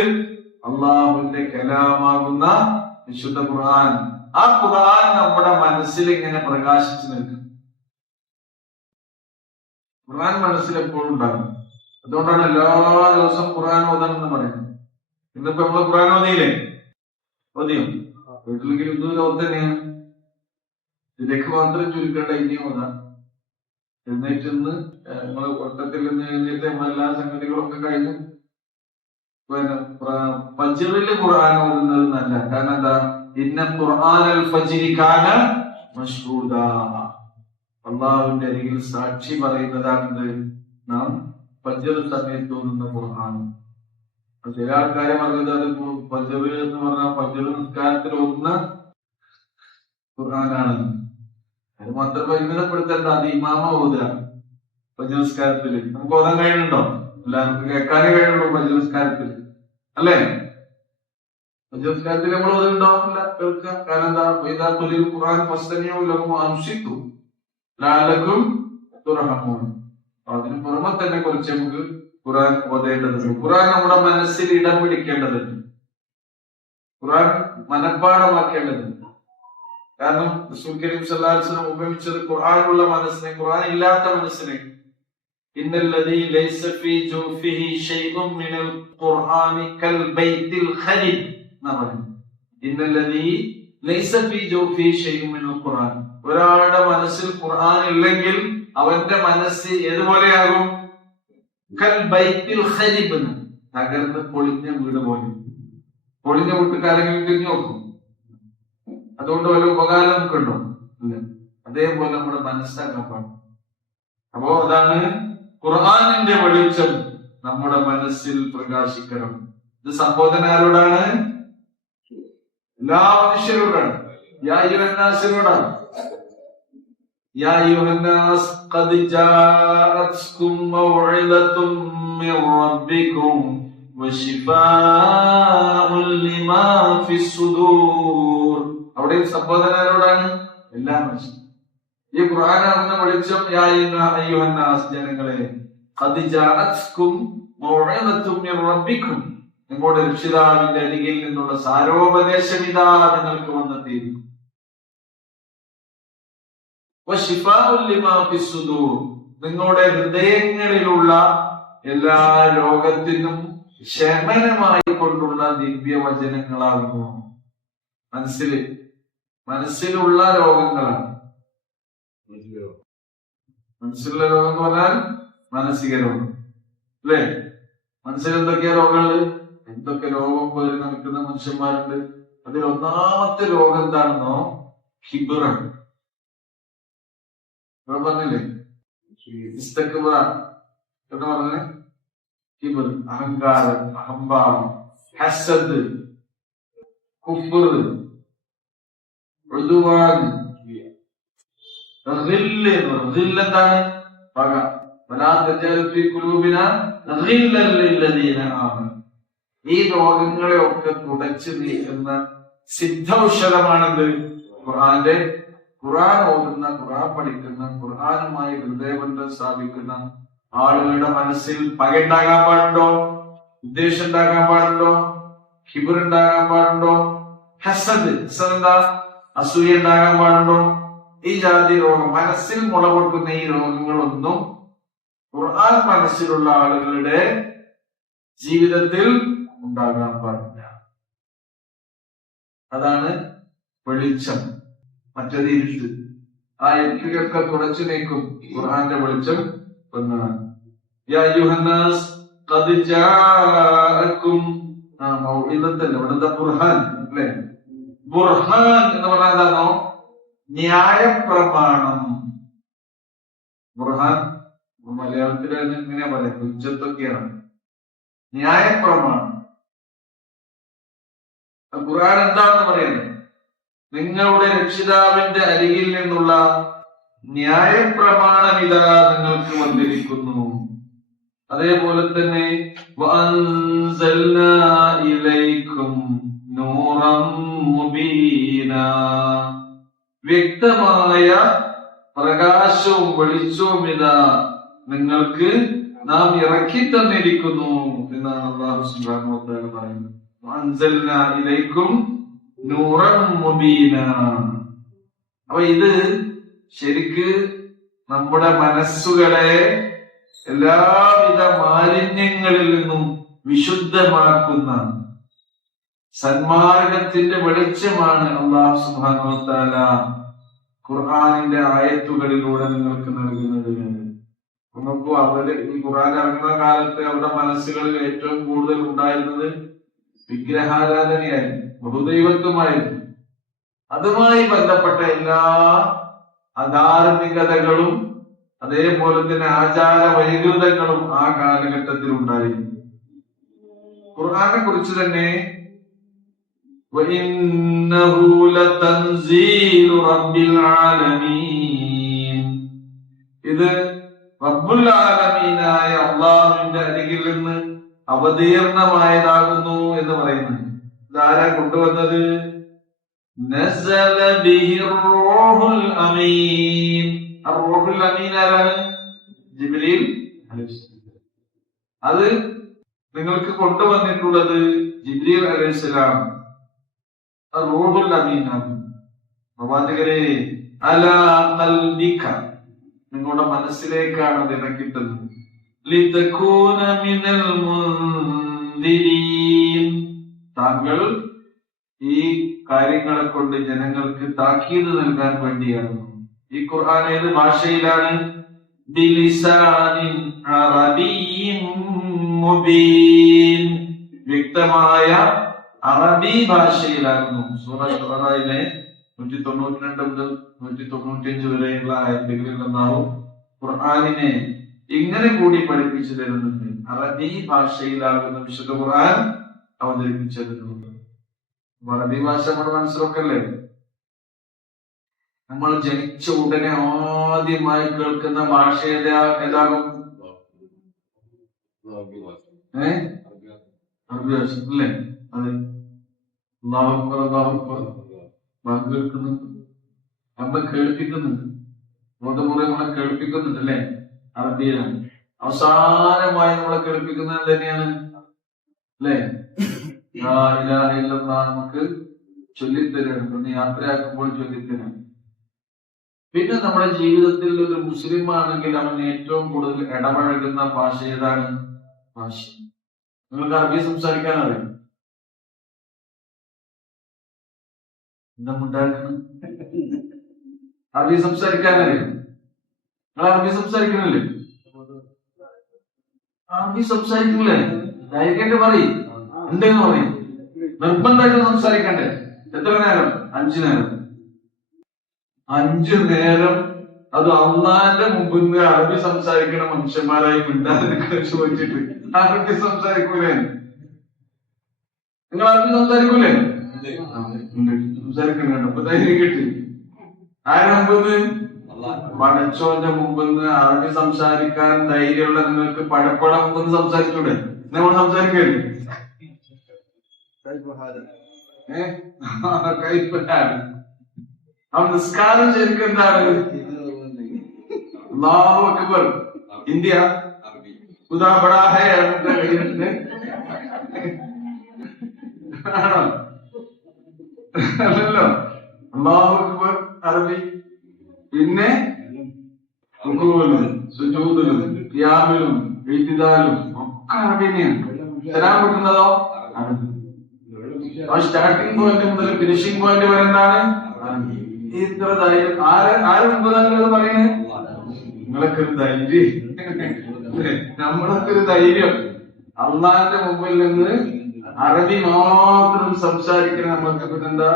അള്ളാഹുവിന്റെ കലാമാകുന്ന വിശുദ്ധ ഖുർആൻ. ആ ഖുർആൻ നമ്മുടെ മനസ്സിൽ ഇങ്ങനെ പ്രകാശിച്ചു നിൽക്കും. ഖുർആൻ മനസ്സിൽ എപ്പോഴും ഉണ്ടാകും. അതുകൊണ്ടാണ് എല്ലാ ദിവസവും ഖുർആൻ ഓതണം എന്ന് പറയുന്നത്. ഇന്നിപ്പോ നമ്മള് ഖുർആൻ ഓതിയില്ലേ? ഓതിയോ? വീട്ടിലെങ്കിൽ ഇന്നും ഓത്ത് തന്നെയാണ്. ഇതിലേക്ക് മാത്രം ചുരുക്കേണ്ട, ഇനിയും ഓതാം. എഴുന്നേറ്റ് നിന്ന് നമ്മള് ഒട്ടത്തിൽ നിന്ന് എഴുന്നേറ്റ് നമ്മളെല്ലാ സംഗതികളൊക്കെ കഴിഞ്ഞ് പിന്നെ ഫജ്റില് ഖുർആൻ ഓതുന്നത് നല്ല. കാരണം എന്താ? ഇന്ന ഖുർആനൽ ഫജ്രി കാന മശ്ഹൂദാ. അള്ളാഹുവിന്റെ അരികിൽ സാക്ഷി പറയുന്നതാണെന്ന് നാം ഫജ്ർ സമയത്ത് ഓതുന്ന ഖുർആൻ. ചില ആൾക്കാരെ പറഞ്ഞത് അത് ഫജ്ർ എന്ന് പറഞ്ഞാൽ ഫജ്ർ നിസ്കാരത്തിൽ ഓതുന്ന ഖുർആനാണ്. അത് മാത്രം പരിമിതപ്പെടുത്തേണ്ട, അത് ഇമാമ ഓതുക ഫജ്ർ നിസ്കാരത്തില്. നമുക്ക് ഓതാൻ കഴിയുന്നുണ്ടോ? അല്ല, നമുക്ക് കേൾക്കാനേ കഴിയുള്ളൂ ഫജ്ർ നിസ്കാരത്തിൽ, അല്ലേ? ഫജ്ർ നിസ്കാരത്തിൽ നമ്മൾ ഓതുന്നുണ്ടാവില്ല, കേൾക്കുക. കാരണം എന്താ? ഇദാ ഖുലിൽ ഖുർആൻ ഫസ്തമിഉ ലഹു വഅൻസിതു ലഅല്ലകും തുർഹമൂൻ. അതിന് പുറമെ തന്നെ കുറച്ച് നമുക്ക് ഖുർആൻ ഓതേണ്ടതുണ്ട്. ഖുർആൻ നമ്മുടെ മനസ്സിൽ ഇടം പിടിക്കേണ്ടതുണ്ട്. ഖുർആൻ മനഃപ്പാഠമാക്കേണ്ടതുണ്ട്. കാരണം റസൂൽ കരീം സല്ലല്ലാഹു അലൈഹി വസല്ലം ഉപമിച്ചത് ഖുർആനുള്ള മനസ്സിനെ, ഖുർആൻ ഇല്ലാത്ത മനസ്സിനെ. ഇന്നല്ലദീ ലൈസ ഫീ ജൗഫിഹി ശൈഉൻ മിനൽ ഖുർആനി കൽ ബൈത്തിൽ ഖരീബ് എന്നാ പറയുന്നത്. ഇന്നല്ലദീ ലൈസ ഫീ ജൗഫിഹി ശൈഉൻ മിനൽ ഖുർആൻ. ഒരാളുടെ മനസ്സിൽ ഖുർആൻ ഇല്ലെങ്കിൽ അവന്റെ മനസ്സ് ഏതുപോലെയാകും? കൽ ബൈത്തിൽ ഖരീബ്, തകർന്ന് പൊളിഞ്ഞ വീട് പോലെ. പൊളിഞ്ഞ വീട്ടുകാരെങ്കിലും തിരിഞ്ഞു നോക്കും. അതുകൊണ്ട് വല്ല ഉപകാരം നമുക്കുണ്ടോ? ഇല്ല. അതേപോലെ നമ്മുടെ മനസ്സാക്കാൻ പാടും. അപ്പോ അതാണ് ഖുർആനിന്റെ വെളിച്ചം നമ്മുടെ മനസ്സിൽ പ്രകാശിക്കണം. ഇത് സംബോധന ആരോടാണ്? എല്ലാ മനുഷ്യരോടാണ്. യാ അയ്യുഹന്നാസിനോടാണ്. യാ അയ്യുഹന്നാസ് ഖദ് ജാഅത്കും മൗഇദത്തും മിർ റബ്ബികും വശിഫാഉൻ ലിമാ ഫിസ് സുദൂർ. അവിടെ സംബോധനരോടാണ്, എല്ലാ മനുഷ്യരും. ഈ ഖുർആനാകുന്ന വെളിച്ചം, യാ അയ്യുഹന്നാസ്, ജനങ്ങളെ, ഖദ് ജാഅത്കും മൗഇദത്തും മിർ റബ്ബികും, നിങ്ങളുടെ രക്ഷിതാവിന്റെ അരികിൽ നിന്നുള്ള സാരോപദേശം ഇതാ നിങ്ങൾക്ക് വന്നെത്തിയിരിക്കും. വശിഫാഉൻ ലിമാ ഫിസ് സുദൂർ, നിങ്ങളുടെ ഹൃദയങ്ങളിലുള്ള എല്ലാ രോഗത്തിനും ശമനമായി കൊണ്ടുള്ള ദിവ്യവചനങ്ങളാകുന്നു. മനസ്സിലുള്ള രോഗങ്ങളാണ്. മനസ്സിലുള്ള രോഗം എന്ന് പറഞ്ഞാൽ മാനസിക രോഗം, അല്ലേ? മനസ്സിൽ എന്തൊക്കെയാ രോഗങ്ങള്? എന്തൊക്കെ രോഗം പോലെ നടക്കുന്ന മനുഷ്യന്മാരുണ്ട്. അതിൽ ഒന്നാമത്തെ രോഗം എന്താണെന്നോ? ഹിബ്റാണ്. പറഞ്ഞില്ലേ? ഇസ്തിക്ബാർ എന്ന് പറഞ്ഞ ഹിബ്ർ, അഹങ്കാരം, അഹംഭാവം, ഹസദ്, കുഫ്ർ, ഉദ്വാൻ, ഗില്ല്. ഗില്ല് എന്താണ്? പക. വലാ തജഅൽ ഫീ ഖുലൂബിനാ ഗില്ലൽ ലില്ലദീന ആമനൂ. ഈ രോഗങ്ങളെ ഒക്കെ തുടച്ചു നീക്കുന്ന സിദ്ധൌഷധമാണെന്ത്? ഖുർആൻ ഓതുന്ന, ഖുർആൻ പഠിക്കുന്ന, ഖുർആനുമായി ഹൃദയബന്ധം സ്ഥാപിക്കുന്ന ആളുകളുടെ മനസ്സിൽ പകയുണ്ടാകാൻ പാടുണ്ടോ? ഉദ്ദേശം ഉണ്ടാകാൻ പാടുണ്ടോ? ഹിബർ ഉണ്ടാകാൻ പാടുണ്ടോ? ഹസദ് എന്താ? അസൂയ ഉണ്ടാകാൻ പാടുണ്ടോ? ഈ ജാതി രോഗം, മനസ്സിൽ മുളപൊട്ടുന്ന ഈ രോഗങ്ങളൊന്നും ഖുർആൻ മനസ്സിലുള്ള ആളുകളുടെ ജീവിതത്തിൽ ഉണ്ടാകാൻ പാടില്ല. അതാണ് വെളിച്ചം. മറ്റത് ഇരുട്ട്. ആ ഇരുട്ടുകളൊക്കെ തുടച്ചു നീക്കും ഖുർആന്റെ വെളിച്ചം എന്നാണ്. യാ അയ്യുഹന്നാസ് ഖദ് ജാഅക്കും മൗഇദത്തൻ. ഇവിടുത്തെ ബുർഹാൻ അല്ലേ? ബുർഹാൻ എന്ന് പറഞ്ഞാൽ എന്താണോ? ന്യായപ്രമാണം. ബുർഹാൻ മലയാളത്തിൽ ഇങ്ങനെയാ പറയാം, ഹുജ്ജത്തൊക്കെയാണ് ന്യായപ്രമാണം. ഖുർആൻ എന്താണെന്ന് പറയുന്നത്? നിങ്ങളുടെ രക്ഷിതാവിന്റെ അരികിൽ നിന്നുള്ള ന്യായപ്രമാണം ഇതാ നിങ്ങൾക്ക് വന്നിരിക്കുന്നു. അതേപോലെ തന്നെ വഅൻസൽനാ ഇലൈക്കും നൂറൻ മുബീനാ. വ്യക്തമായ പ്രകാശവും വെളിച്ചവും ഇതാ നിങ്ങൾക്ക് നാം ഇറക്കി തന്നിരിക്കുന്നു എന്നാണ് അല്ലാഹു സുബ്ഹാനഹു വ തആല പറയുന്നത്. വഅൻസൽനാ ഇലൈക്കും നൂറൻ മുബീനാ. അപ്പൊ ഇത് ശരിക്ക് നമ്മുടെ മനസ്സുകളെ എല്ലാവിധ മാലിന്യങ്ങളിൽ നിന്നും വിശുദ്ധമാക്കുന്ന സന്മാർഗത്തിന്റെ വെളിച്ചമാണ് അല്ലാഹു സുബ്ഹാനഹു വ തആല ഖുർആനിന്റെ ആയത്തുകളിലൂടെ നിങ്ങൾക്ക് നൽകുന്നത്. നമുക്ക് അവര് ഈ ഖുർആൻ ഇറങ്ങുന്ന കാലത്ത് അവരുടെ മനസ്സുകളിൽ ഏറ്റവും കൂടുതൽ ഉണ്ടായിരുന്നത് വിഗ്രഹാരാധനയായിരുന്നു, ബഹുദൈവത്വമായിരുന്നു. അതുമായി ബന്ധപ്പെട്ട എല്ലാ അധാർമികതകളും അതേപോലെ തന്നെ ആചാര വൈകൃതങ്ങളും ആ കാലഘട്ടത്തിൽ ഉണ്ടായിരുന്നു. ഖുർആനെ കുറിച്ച് തന്നെ വഇന്നഹു ലതൻസീലു റബ്ബിൽ ആലമീൻ, ഇത് റബ്ബുൽ ആലമീനായ അല്ലാഹുവിന്റെ അരികിൽ നിന്ന് അവതീർണമായതാകുന്നു എന്ന് പറയുന്നു. ഇതാരാ കൊണ്ടുവന്നത്? നസല ബിഹിർ റൂഹുൽ അമീൻ. റൂഹുൽ അമീൻ ആരാണ്? ജിബ്രീൽ അലൈഹിസ്സലാം. അത് നിങ്ങൾക്ക് കൊണ്ടുവന്നിട്ടുള്ളത് ജിബ്രീൽ അലൈഹിസ്സലാം റൂഹുൽ അമീനാണ്. പ്രവാചകരെ അലാ ഖൽബിക, നിങ്ങളുടെ മനസ്സിലേക്കാണ് അത് ഇറക്കിത്തന്നത്. ലിതകൂന മിനൽ മുൻദിരീൻ, താങ്കൾ ഈ കാര്യങ്ങളെ കൊണ്ട് ജനങ്ങൾക്ക് താക്കീത് നൽകാൻ വേണ്ടിയാണ്. ഈ ഖുർആൻ ഏത് ഭാഷയിലാണ്? ബിലിസാനിൻ അറബിയ്യിൻ മുബീൻ, വ്യക്തമായ അറബി ഭാഷയിലാകുന്നു. സൂറ ഷുറയിലെ 192 മുതൽ 195 വരെയുള്ള ആയത്തുകളിൽ നിന്നാവും ഖുർആനിനെ ഇങ്ങനെ കൂടി പഠിപ്പിച്ചു തരുന്നുണ്ട്. അറബി ഭാഷയിലാകുന്ന വിശുദ്ധ ഖുർആൻ അവതരിപ്പിച്ചു തരുന്നുണ്ട്. അറബി ഭാഷ നമ്മുടെ മനസ്സിലൊക്കെല്ലേ? നമ്മൾ ജനിച്ച ഉടനെ ആദ്യമായി കേൾക്കുന്ന ഭാഷ ഏതാകും? അറബി ഭാഷ അല്ലേ? അതെ. അല്ലാഹു അക്ബർ, അല്ലാഹു അക്ബർ കേൾക്കുന്നുണ്ട്, നമ്മളെ കേൾപ്പിക്കുന്നുണ്ട്, ബോധപൂർവ്വം നമ്മളെ കേൾപ്പിക്കുന്നുണ്ട് അല്ലേ? അറബിയിലാണ്. അവസാനമായി നമ്മളെ കേൾപ്പിക്കുന്നത് തന്നെയാണ് അല്ലേ? ലാ ഇലാഹ ഇല്ലല്ലാഹ് നമുക്ക് ചൊല്ലിത്തരാണ്, ഒന്ന് യാത്രയാക്കുമ്പോൾ ചൊല്ലിത്തരാണ്. പിന്നെ നമ്മുടെ ജീവിതത്തിൽ ഒരു മുസ്ലിം ആണെങ്കിൽ അവൻ ഏറ്റവും കൂടുതൽ ഇടപഴകുന്ന ഭാഷ ഏതാണ്? ഭാഷ. നിങ്ങൾക്ക് അറബി സംസാരിക്കാൻ അറിയാം? എന്താണ്ടാക്കണം? അറബി സംസാരിക്കാൻ അറിയാം? നിങ്ങൾ അറബി സംസാരിക്കണില്ലേ? അറബി സംസാരിക്കുന്നില്ലേ? ധൈര്യമായിട്ട് പറയും, ഉണ്ടെന്ന് പറയും. നിർബന്ധമായിട്ട് സംസാരിക്കണ്ടേ? എത്ര നേരം? 5 നേരം. 5 നേരം അത് അള്ളാന്റെ മുമ്പിൽ നിന്ന് അറബി സംസാരിക്കണ മനുഷ്യന്മാരായി മിണ്ടാതിരിക്കാൻ ചോദിച്ചിട്ട് അറബി സംസാരിക്കൂലേ? നിങ്ങൾ അറബി സംസാരിക്കൂലേ? സംസാരിക്കണ്ട. അപ്പൊ ധൈര്യം കിട്ടി. ആരുടെ മുമ്പ്? പടച്ചോന്റെ മുമ്പിൽ നിന്ന് അറബി സംസാരിക്കാൻ ധൈര്യമുള്ള നിങ്ങൾക്ക് പടപ്പട മുമ്പിൽ നിന്ന് സംസാരിച്ചൂടെ? നമ്മൾ സംസാരിക്കല്ലേ? നിസ്കാരം ശരിക്കും എന്താണ്? അല്ലാഹു അക്ബർ. ഇന്ത്യ ഖുദാ ബടാ ഹൈ ആണോ? അല്ലല്ലോ. അല്ലാഹു അക്ബർ അറബി. പിന്നെ റുകൂലും സുജൂദിലും ഖിയാമിലും ഇഅ്തിദാലും ഒക്കെ അറബി തന്നെയാണ്. സലാം കൊടുക്കുന്നതോ അറബി. സ്റ്റാർട്ടിംഗ് പോയിന്റ് മുതൽ ഫിനിഷിംഗ് പോയിന്റ് വരെ എന്താണ്? ഇത്ര ധൈര്യം ആര് മുമ്പ് പറയുന്നത്? നിങ്ങളൊക്കെ ഒരു ധൈര്യം, നമ്മളൊക്കെ ഒരു ധൈര്യം. അള്ളാഹിന്റെ മുമ്പിൽ നിന്ന് അറബി മാത്രം സംസാരിക്കുന്ന നമ്മൾക്ക് പിന്നെന്താ?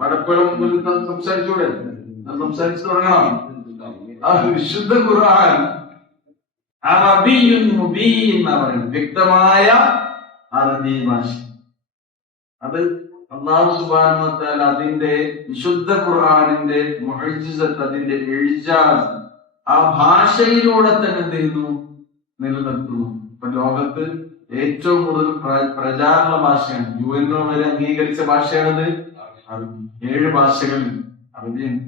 പടപ്പുഴ മുമ്പിൽ സംസാരിച്ചൂടെ? സംസാരിച്ചു തുടങ്ങണം. ആ വിശുദ്ധ ഖുർആൻ അറബിയുൻ മുബീൻ എന്നാ പറയുന്നത്, വ്യക്തമായ അറബി ഭാഷ. അത് അല്ലാഹു സുബ്ഹാനഹു വ തആല അതിന്റെ വിശുദ്ധ ഖുർആനിന്റെ മുഅ്ജിസത്ത്, അതിന്റെ ഇഅ്ജാസ് ആ ഭാഷയിലൂടെ തന്നെ എന്ത് ചെയ്യുന്നു? നിലനിർത്തുന്നു. ഇപ്പൊ ലോകത്ത് ഏറ്റവും കൂടുതൽ പ്രചാരണ ഭാഷയാണ്, UN വരെ അംഗീകരിച്ച ഭാഷയാണത് അറബി. 7 ഭാഷകളിൽ അറബിയാണ്.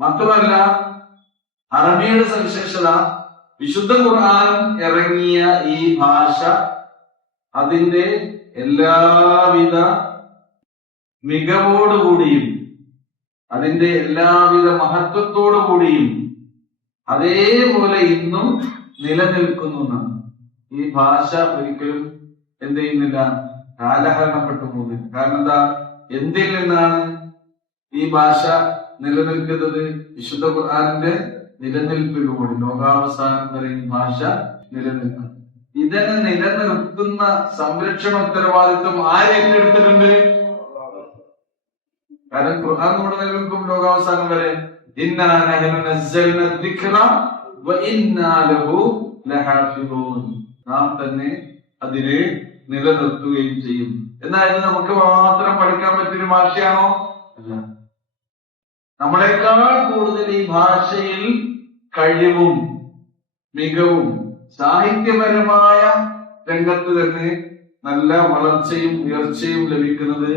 മാത്രമല്ല അറബിയുടെ സവിശേഷത, വിശുദ്ധ ഖുർആൻ ഇറങ്ങിയ ഈ ഭാഷ അതിന്റെ എല്ലാവിധ മികവോടുകൂടിയും അതിന്റെ എല്ലാവിധ മഹത്വത്തോടുകൂടിയും അതേപോലെ ഇന്നും നിലനിൽക്കുന്നു. ഈ ഭാഷ ഒരിക്കലും എന്ത് ചെയ്യുന്നില്ല? കാലഹരണപ്പെട്ടു പോകുന്നില്ല. കാരണം എന്താ? എന്തിൽ നിന്നാണ് ഈ ഭാഷ നിലനിൽക്കുന്നത്? വിശുദ്ധ ഖുർആനിന്റെ നിലനിൽപ്പിലൂടെ ലോകാവസാനം വരെ ഈ ഭാഷ നിലനിൽക്കും. ഇതിനെ നിലനിർത്തുന്ന സംരക്ഷണ ഉത്തരവാദിത്വം ആര് ഏറ്റെടുത്തിട്ടുണ്ട്? കാരണം ഖുർആൻ നമ്മുടെ നിലനിൽക്കും ലോകാവസാനം വരെ. ഇന്നാ നഹ്നു നസ്സൽന ദിക്റ വ ഇന്നാ ലഹു ലഹാഫിദൂൻ. നാം തന്നെ അതിനെ നിലനിർത്തുകയും ചെയ്യും. എന്നാൽ ഇത് നമുക്ക് മാത്രം പഠിക്കാൻ പറ്റിയൊരു ഭാഷയാണോ? അല്ല. നമ്മളെക്കാൾ കൂടുതൽ ഈ ഭാഷയിൽ കഴിവും മികവും സാഹിത്യപരമായ രംഗത്ത് തന്നെ നല്ല വളർച്ചയും ഉയർച്ചയും ലഭിക്കുന്നത്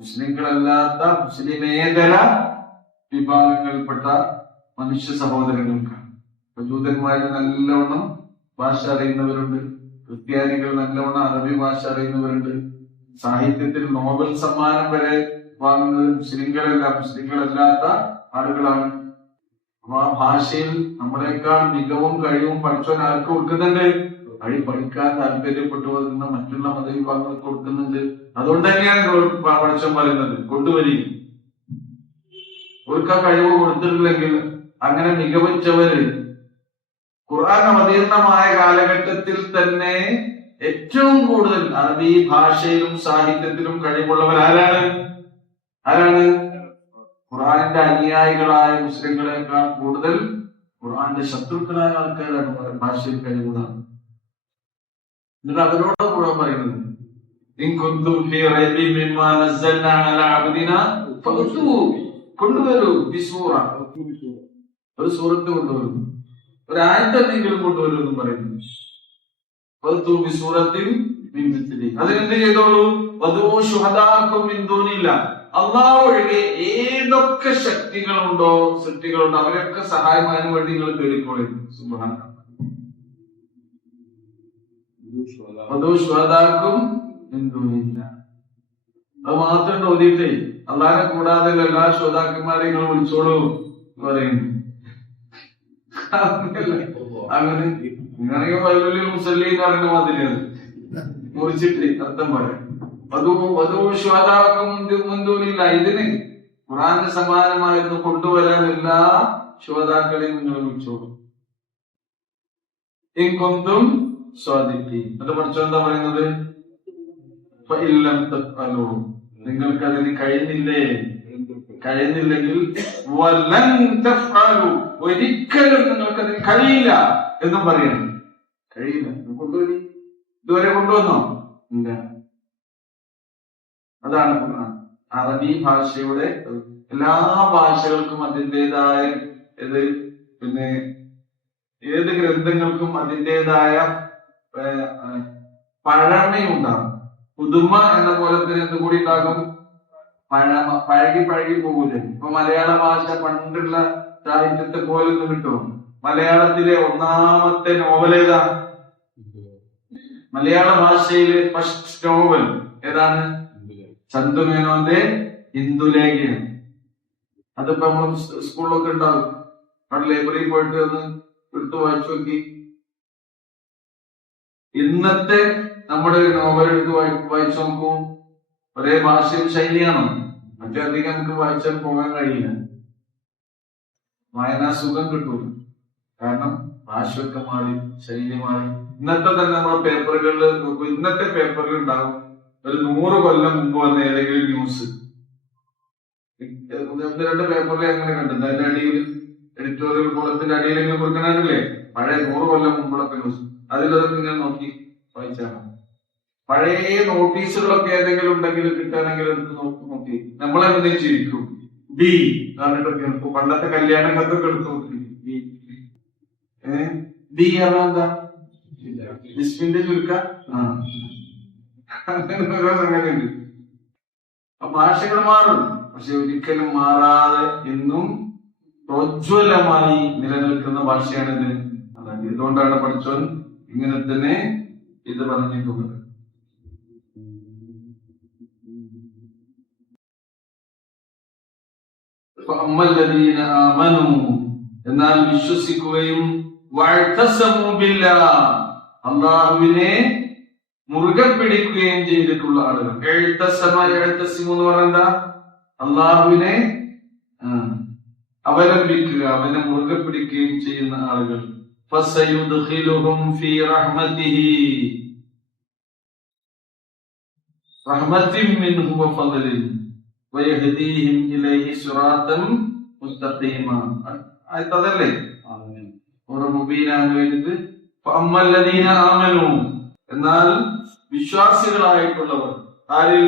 മുസ്ലിങ്ങളല്ലാത്ത മുസ്ലിമേതര വിഭാഗങ്ങളിൽപ്പെട്ട മനുഷ്യ സഹോദരങ്ങൾക്കാണ്. ജൂതന്മാര് നല്ലവണ്ണം ഭാഷ അറിയുന്നവരുണ്ട്, ക്രിസ്ത്യാനികൾ നല്ലവണ്ണം അറബി ഭാഷ അറിയുന്നവരുണ്ട്, സാഹിത്യത്തിൽ നോബൽ സമ്മാനം വരെ വാങ്ങുന്നത് മുസ്ലിങ്ങളല്ലാത്ത ആളുകളാണ്. അപ്പൊ ആ ഭാഷയിൽ നമ്മളെക്കാൾ മികവും കഴിവും പഠിച്ചവൻ ആർക്ക് കൊടുക്കുന്നുണ്ട്? പഠിക്കാൻ താല്പര്യപ്പെട്ടു വരുന്ന മറ്റുള്ള മതവിഭാഗങ്ങൾക്ക് കൊടുക്കുന്നുണ്ട്. അതുകൊണ്ട് തന്നെയാണ് പഠിച്ചവൻ പറയുന്നത് കൊണ്ടുവരിക. അവർക്ക് ആ കഴിവ് കൊടുത്തിട്ടില്ലെങ്കിൽ അങ്ങനെ മികവച്ചവര് ഖുർആൻ അവതീർണമായ കാലഘട്ടത്തിൽ തന്നെ ഏറ്റവും കൂടുതൽ അറബി ഭാഷയിലും സാഹിത്യത്തിലും കഴിവുള്ളവർ ആരാണ്? ഖുർആനിന്റെ അനുയായികളായ മുസ്ലിങ്ങളെക്കാൾ കൂടുതൽ ഖുർആന്റെ ശത്രുക്കളായ ആൾക്കാരാണ് ഭാഷയിൽ കഴിവുള്ളതാണ്. എന്നിട്ട് അവരോട് കൂടെ പറയുന്നത് കൊണ്ടുവരൂ, ഒരു സൂറത്ത് കൊണ്ടുവരും, ഒരു ആയത്തെങ്കിലും കൊണ്ടുവരൂ എന്നും പറയുന്നു. അതിനെന്ത് ചെയ്തോളൂ? അല്ലാഹു ഒഴികെ ഏതൊക്കെ ശക്തികളുണ്ടോ സൃഷ്ടികളുണ്ടോ അവരൊക്കെ സഹായമാകാൻ വേണ്ടി നിങ്ങൾ തേടിക്കോളൂ. സുബ്ഹാനല്ലാഹ്. അത് മാത്രം ഓതിയിട്ടേ അള്ളാഹിനെ കൂടാതെ എല്ലാ ശ്രോതാക്കന്മാരെയും നിങ്ങൾ വിളിച്ചോളൂ പറയുന്നു. അങ്ങനെ നിങ്ങളെ വൈവല്യ മുസല്ലി എന്ന് പറയുന്ന മാതിരിയാണ് മുറിച്ചിട്ട് അർത്ഥം പറയാം. മുന്തൂനില്ല. ഇതിന് ഖുർആന്റെ സമാനമായിരുന്നു കൊണ്ടുവരാൻ എല്ലാ ശ്രോതാക്കളെയും നിങ്ങൾ വിളിച്ചോളൂ. ഇൻകുന്തും സ്വാദിഖീൻ. അത് പഠിച്ചോ എന്താ പറയുന്നത്? നിങ്ങൾക്ക് അതിന് കഴിയുന്നില്ലെങ്കിൽ ഒരിക്കലും നിങ്ങൾക്ക് അതിന് കഴിയില്ല എന്നും പറയണം. കഴിയില്ല. കൊണ്ടുവരി. ഇതുവരെ കൊണ്ടുവന്നോ? ഇല്ല. അതാണ് ഖുർആൻ. അറബി ഭാഷയുടെ എല്ലാ ഭാഷകൾക്കും അതിൻ്റെതായ ഇത്, പിന്നെ ഏത് ഗ്രന്ഥങ്ങൾക്കും അതിൻ്റെതായ പഴമയുണ്ടാകും. പുതുമ എന്ന പോലെ തന്നെ എന്തുകൂടി ഉണ്ടാകും, പഴകി പോകൂലേ. ഇപ്പൊ മലയാള ഭാഷ പണ്ടുള്ള സാഹിത്യത്തെ പോലെ ഒന്നും കിട്ടും. മലയാളത്തിലെ ഒന്നാമത്തെ നോവൽ ഏതാ? മലയാള ഭാഷയിലെ ഫസ്റ്റ് നോവൽ ഏതാണ്? ചന്തുമേനോന്റെ ഇന്ദുലേഖയാണ്. അതിപ്പോ നമ്മൾ സ്കൂളിലൊക്കെ ഉണ്ടാകും. അവിടെ ലൈബ്രറിയിൽ പോയിട്ട് ഒന്ന് എടുത്ത് വായിച്ചു നോക്കി. ഇന്നത്തെ നമ്മുടെ നോവൽ എടുത്ത് വായിച്ചു നോക്കൂ, ഒരേ ഭാഷയും ശൈലിയാണോ? മറ്റേ അധികം നമുക്ക് വായിച്ചാൽ പോകാൻ കഴിയില്ല, വായനാ സുഖം കിട്ടൂല. കാരണം ഭാഷയൊക്കെ മാറി, ശൈലി മാറി. ഇന്നത്തെ തന്നെ നമ്മുടെ പേപ്പറുകളിൽ നോക്കൂ, ഇന്നത്തെ പേപ്പറിൽ ഉണ്ടാകും ഒരു 100 കൊല്ലം മുമ്പ് വന്ന ഏതെങ്കിലും ന്യൂസ്. 1-2 പേപ്പറിൽ അങ്ങനെ കണ്ടത്. അതിന്റെ അടിയിൽ എഡിറ്റോറിയൽ കോളത്തിന്റെ അടിയിൽ ഇങ്ങനെ കൊടുക്കണല്ലേ പഴയ 100 കൊല്ലം മുമ്പുള്ളൊക്കെ ന്യൂസ്. അതിലതൊക്കെ ഇങ്ങനെ നോക്കി വായിച്ചാണ്. പഴയ നോട്ടീസുകളൊക്കെ ഏതെങ്കിലും ഉണ്ടെങ്കിൽ കിട്ടാനെങ്കിൽ എടുത്ത് നോക്കി നമ്മളെങ്ങനെ ചിരിക്കും. ബി പറഞ്ഞിട്ടൊക്കെ എടുക്കും. പണ്ടത്തെ കല്യാണ കത്തൊക്കെ എടുത്ത് നോക്കി. ബി എന്താ? ബിസ്മിന്റെ ചുരുക്ക. അങ്ങനെ ഓരോ സംഗതിയുണ്ട്. ഭാഷകൾ മാറും, പക്ഷെ ഒരിക്കലും മാറാതെ എന്നും പ്രോജ്വലമായി നിലനിൽക്കുന്ന ഭാഷയാണിത്. അതാണ് ഇതുകൊണ്ടാണ് പഠിച്ചോൻ ഇങ്ങനെ തന്നെ ഇത് പറഞ്ഞിട്ടുള്ളത്. എന്നാൽ വിശ്വസിക്കുകയും അല്ലാഹുവിനെ മുറുകെ പിടിക്കുകയും ചെയ്തിട്ടുള്ള ആളുകൾ. എന്ന് പറഞ്ഞാ അല്ലാഹുവിനെ അവലംബിക്കുക, അവനെ മുറുകെ പിടിക്കുകയും ചെയ്യുന്ന ആളുകൾ. ഫസയുദ്ഖിലുഹും ഫീ റഹ്മതിഹി റഹ്മത്തിൻ മിൻഹു വഫദ്ലിൻ വയഹ്ദീഹിം ഇലൈഹി സിറാത്തൻ മുസ്തഖീമ. അതല്ലേ ഒരു മുബീനാണ് വേണ്ടിട്ട്. ഫഅമ്മല്ലദീന ആമനൂ, എന്നാൽ വിശ്വാസികളായിട്ടുള്ളവർ, ആരിൽ?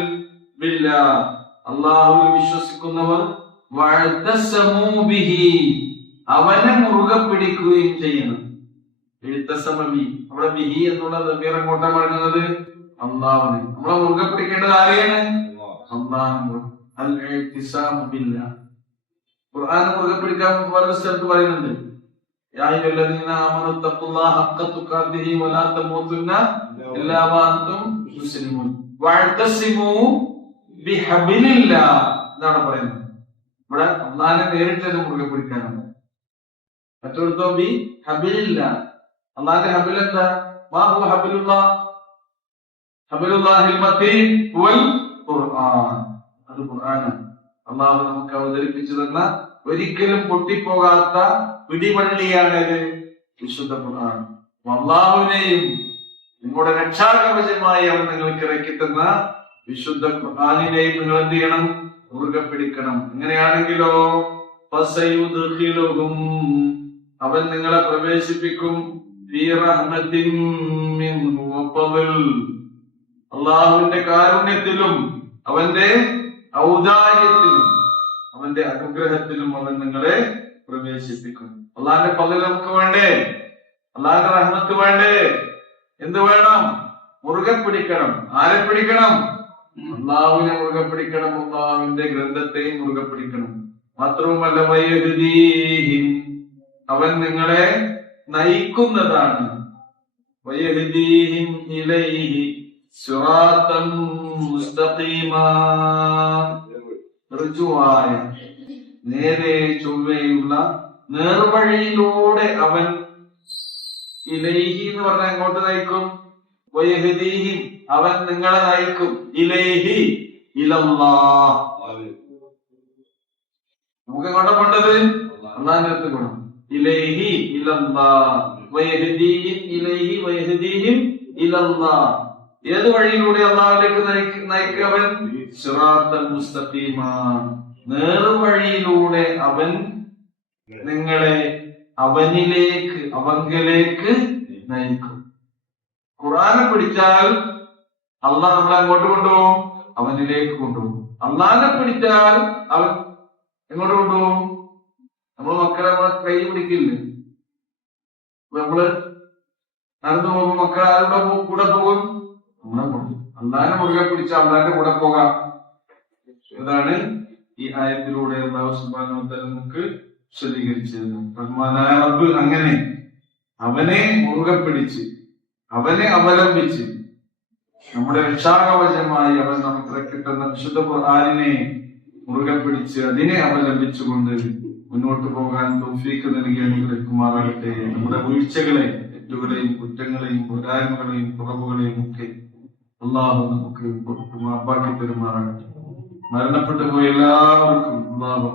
ബില്ലാഹ്, അല്ലാഹുവിൽ വിശ്വസിക്കുന്നവർ, വഅതസമൂ ബിഹി, അവനെ മുറുകെ പിടിക്കുകയും ചെയ്യണം. എഴുത്തസമബി, അവിടെ ബിഹി എന്നുള്ള ദമീർ അങ്ങോട്ടാ പറയുന്നത് അല്ലാഹുവിനെ. നമ്മളെ മുറുകെ പിടിക്കേണ്ടത് ആരെയാണ്? അല്ലാഹു. അൽ ഇഅ്തിസാമു ബില്ലാഹ്. ഖുർആൻ മുറുകെ പിടിക്കാൻ വേറെ സ്ഥലത്ത് പറയുന്നുണ്ട്. യാ അയ്യുഹല്ലദീന ആമനൂ തഖുല്ലാഹ ഹഖ്ക തുഖാതിഹി വലാ തമൂതുന്ന ഇല്ലാ വഅൻതും മുസ്ലിമൂൻ വഅതസിമൂ ബിഹബ്ലില്ലാഹ് എന്നാണ് പറയുന്നത്. ഇവിടെ അല്ലാഹുവിനെ നേരിട്ട് മുറുകെ പിടിക്കാനാണ്. മറ്റൊരുത്തോ ബി ഹബ്ലില്ലാഹ്. അല്ലാഹുവിന്റെ ഹബ്ൽ എന്താ? മാ ഹുവ ഹബ്ലുല്ലാഹ്? ഹബ്ലുല്ലാഹിൽ മതീൻ വൽ ഖുർആൻ. അത് ഖുർആനാണ്. അല്ലാഹു നമുക്ക് അവതരിപ്പിച്ചു തന്ന ഒരിക്കലും പൊട്ടിപ്പോകാത്ത പിടിവള്ളിയാണത് വിശുദ്ധ ഖുർആൻ. അല്ലാഹുവിനെയും നിങ്ങളുടെ രക്ഷാകവചമായി അവൻ നിങ്ങൾക്ക് ഇറക്കി തന്ന വിശുദ്ധ ഖുർആനിനെയും നിങ്ങൾ എന്ത് ചെയ്യണം? മുറുകെ പിടിക്കണം. അങ്ങനെയാണെങ്കിലോ ഫസയുദ്ഖിലുഹും, അവൻ നിങ്ങളെ പ്രവേശിപ്പിക്കും, ഫീ റഹ്മത്തിൻ മിൻഹു വഫദ്ൽ, അല്ലാഹുവിന്റെ കാരുണ്യത്തിലും അവന്റെ ഔദാര്യത്തിലും അവന്റെ അനുഗ്രഹത്തിലും അവൻ നിങ്ങളെ പ്രവേശിപ്പിക്കും. അള്ളാഹിന്റെ ഫദ്ൽ നമുക്ക് വേണ്ടേ? അള്ളാഹിന്റെ റഹ്മത്ത് വേണ്ടേ? എന്ത് വേണം? മുറുകെ പിടിക്കണം. ആരെ പിടിക്കണം? അള്ളാഹുവിനെ മുറുകെ പിടിക്കണം. അള്ളാഹുവിന്റെ ഗ്രന്ഥത്തെയും മുറുകെ പിടിക്കണം. മാത്രവുമല്ല വയഹ്ദീഹിം, അവൻ നിങ്ങളെ നയിക്കുന്നതാണ്. വയഹ്ദീഹിം ഇലൈഹി സിറാത്തൻ മുസ്തഖീമാ, ഋജുവായ നേരെ ചൊവ്വയുള്ള നേർവഴിയിലൂടെ അവൻ ഇലൈഹി എന്ന് പറഞ്ഞാൽ എങ്ങോട്ട് നയിക്കും? വയഹ്ദീഹിം, അവൻ നിങ്ങളെ നയിക്കും. ഇലൈഹി ഇലല്ലാഹ്, നമുക്ക് എങ്ങോട്ടാ പോണ്ടത്? അല്ലാഹുവിന്റെ അടുത്ത് പോകണം. ഇലൈഹി ഇലല്ലാഹ് വയഹ്ദീഹിം ഇലൈഹി വയഹ്ദീഹിം ഇലല്ലാഹ്. ഏത് വഴിയിലൂടെ അല്ലാഹുവിലേക്ക് നയിക്കുക അവൻ? സിറാത്തൽ മുസ്തഖീമ, നേർവഴിയിലൂടെ അവൻ നിങ്ങളെ അവനിലേക്ക് അവങ്കലേക്ക് നയിക്കും. ഖുർആനെ പിടിച്ചാൽ അള്ളാഹ് നമ്മളെ അങ്ങോട്ട് കൊണ്ടുപോകും, അവനിലേക്ക് കൊണ്ടുപോകും. അള്ളാനെ പിടിച്ചാൽ അവൻ എങ്ങോട്ട് കൊണ്ടുപോകും? നമ്മള് മക്കളെ കൈ പിടിക്കില്ലേ? നമ്മള് നടന്നു പോകുമ്പോ മക്കൾ ആരുടെ കൂടെ പോകും? നമ്മളെ കൂടെ. അള്ളാനെ മുറുകെ പിടിച്ച അള്ളാന്റെ കൂടെ പോകാം. ഇതാണ് ഈ ആയത്തിലൂടെ അല്ലാഹു സുബ്ഹാനഹു വ തആല നമുക്ക് വിശദീകരിച്ചത്. റഹ്മാനായ റബ്ബ് അങ്ങനെ അവനെ മുറുകെ പിടിച്ച് അവനെ അവലംബിച്ച് നമ്മുടെ രക്ഷാകവചമായി അവൻ നമുക്ക് കിട്ടുന്ന വിശുദ്ധ ഖുർആനിനെ മുറുകെ പിടിച്ച് അതിനെ അവലംബിച്ചുകൊണ്ട് മുന്നോട്ട് പോകാൻ തൗഫീഖ് നൽകി അനുഗ്രഹിക്കുമാറാകട്ടെ. നമ്മുടെ വീഴ്ചകളെ, തെറ്റുകളെയും കുറ്റങ്ങളെയും പോരായ്മകളെയും കുറവുകളെയും ഒക്കെ അള്ളാഹു നമുക്ക് മാപ്പാക്കി തരുമാറാകട്ടെ. മരണപ്പെട്ടു പോയ എല്ലാവർക്കും അള്ളാഹു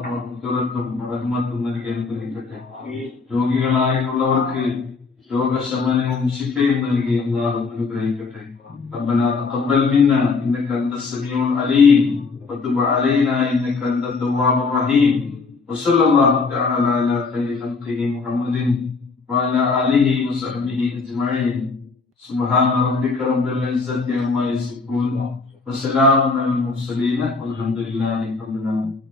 റഹ്മത്തും നൽകി അനുഗ്രഹിക്കട്ടെ. രോഗികളായിട്ടുള്ളവർക്ക് രോഗശമനവും ശിഫയും നൽകി അള്ളാഹു അനുഗ്രഹിക്കട്ടെ. ربنا تقبل منا انك انت السميع العليم وتب علينا انك انت التواب الرحيم وصلى الله تعالى على خير خلقه محمد وعلى اله وصحبه اجمعين سبحان ربك رب العزة عما يصفون وسلام على المرسلين والحمد لله رب العالمين.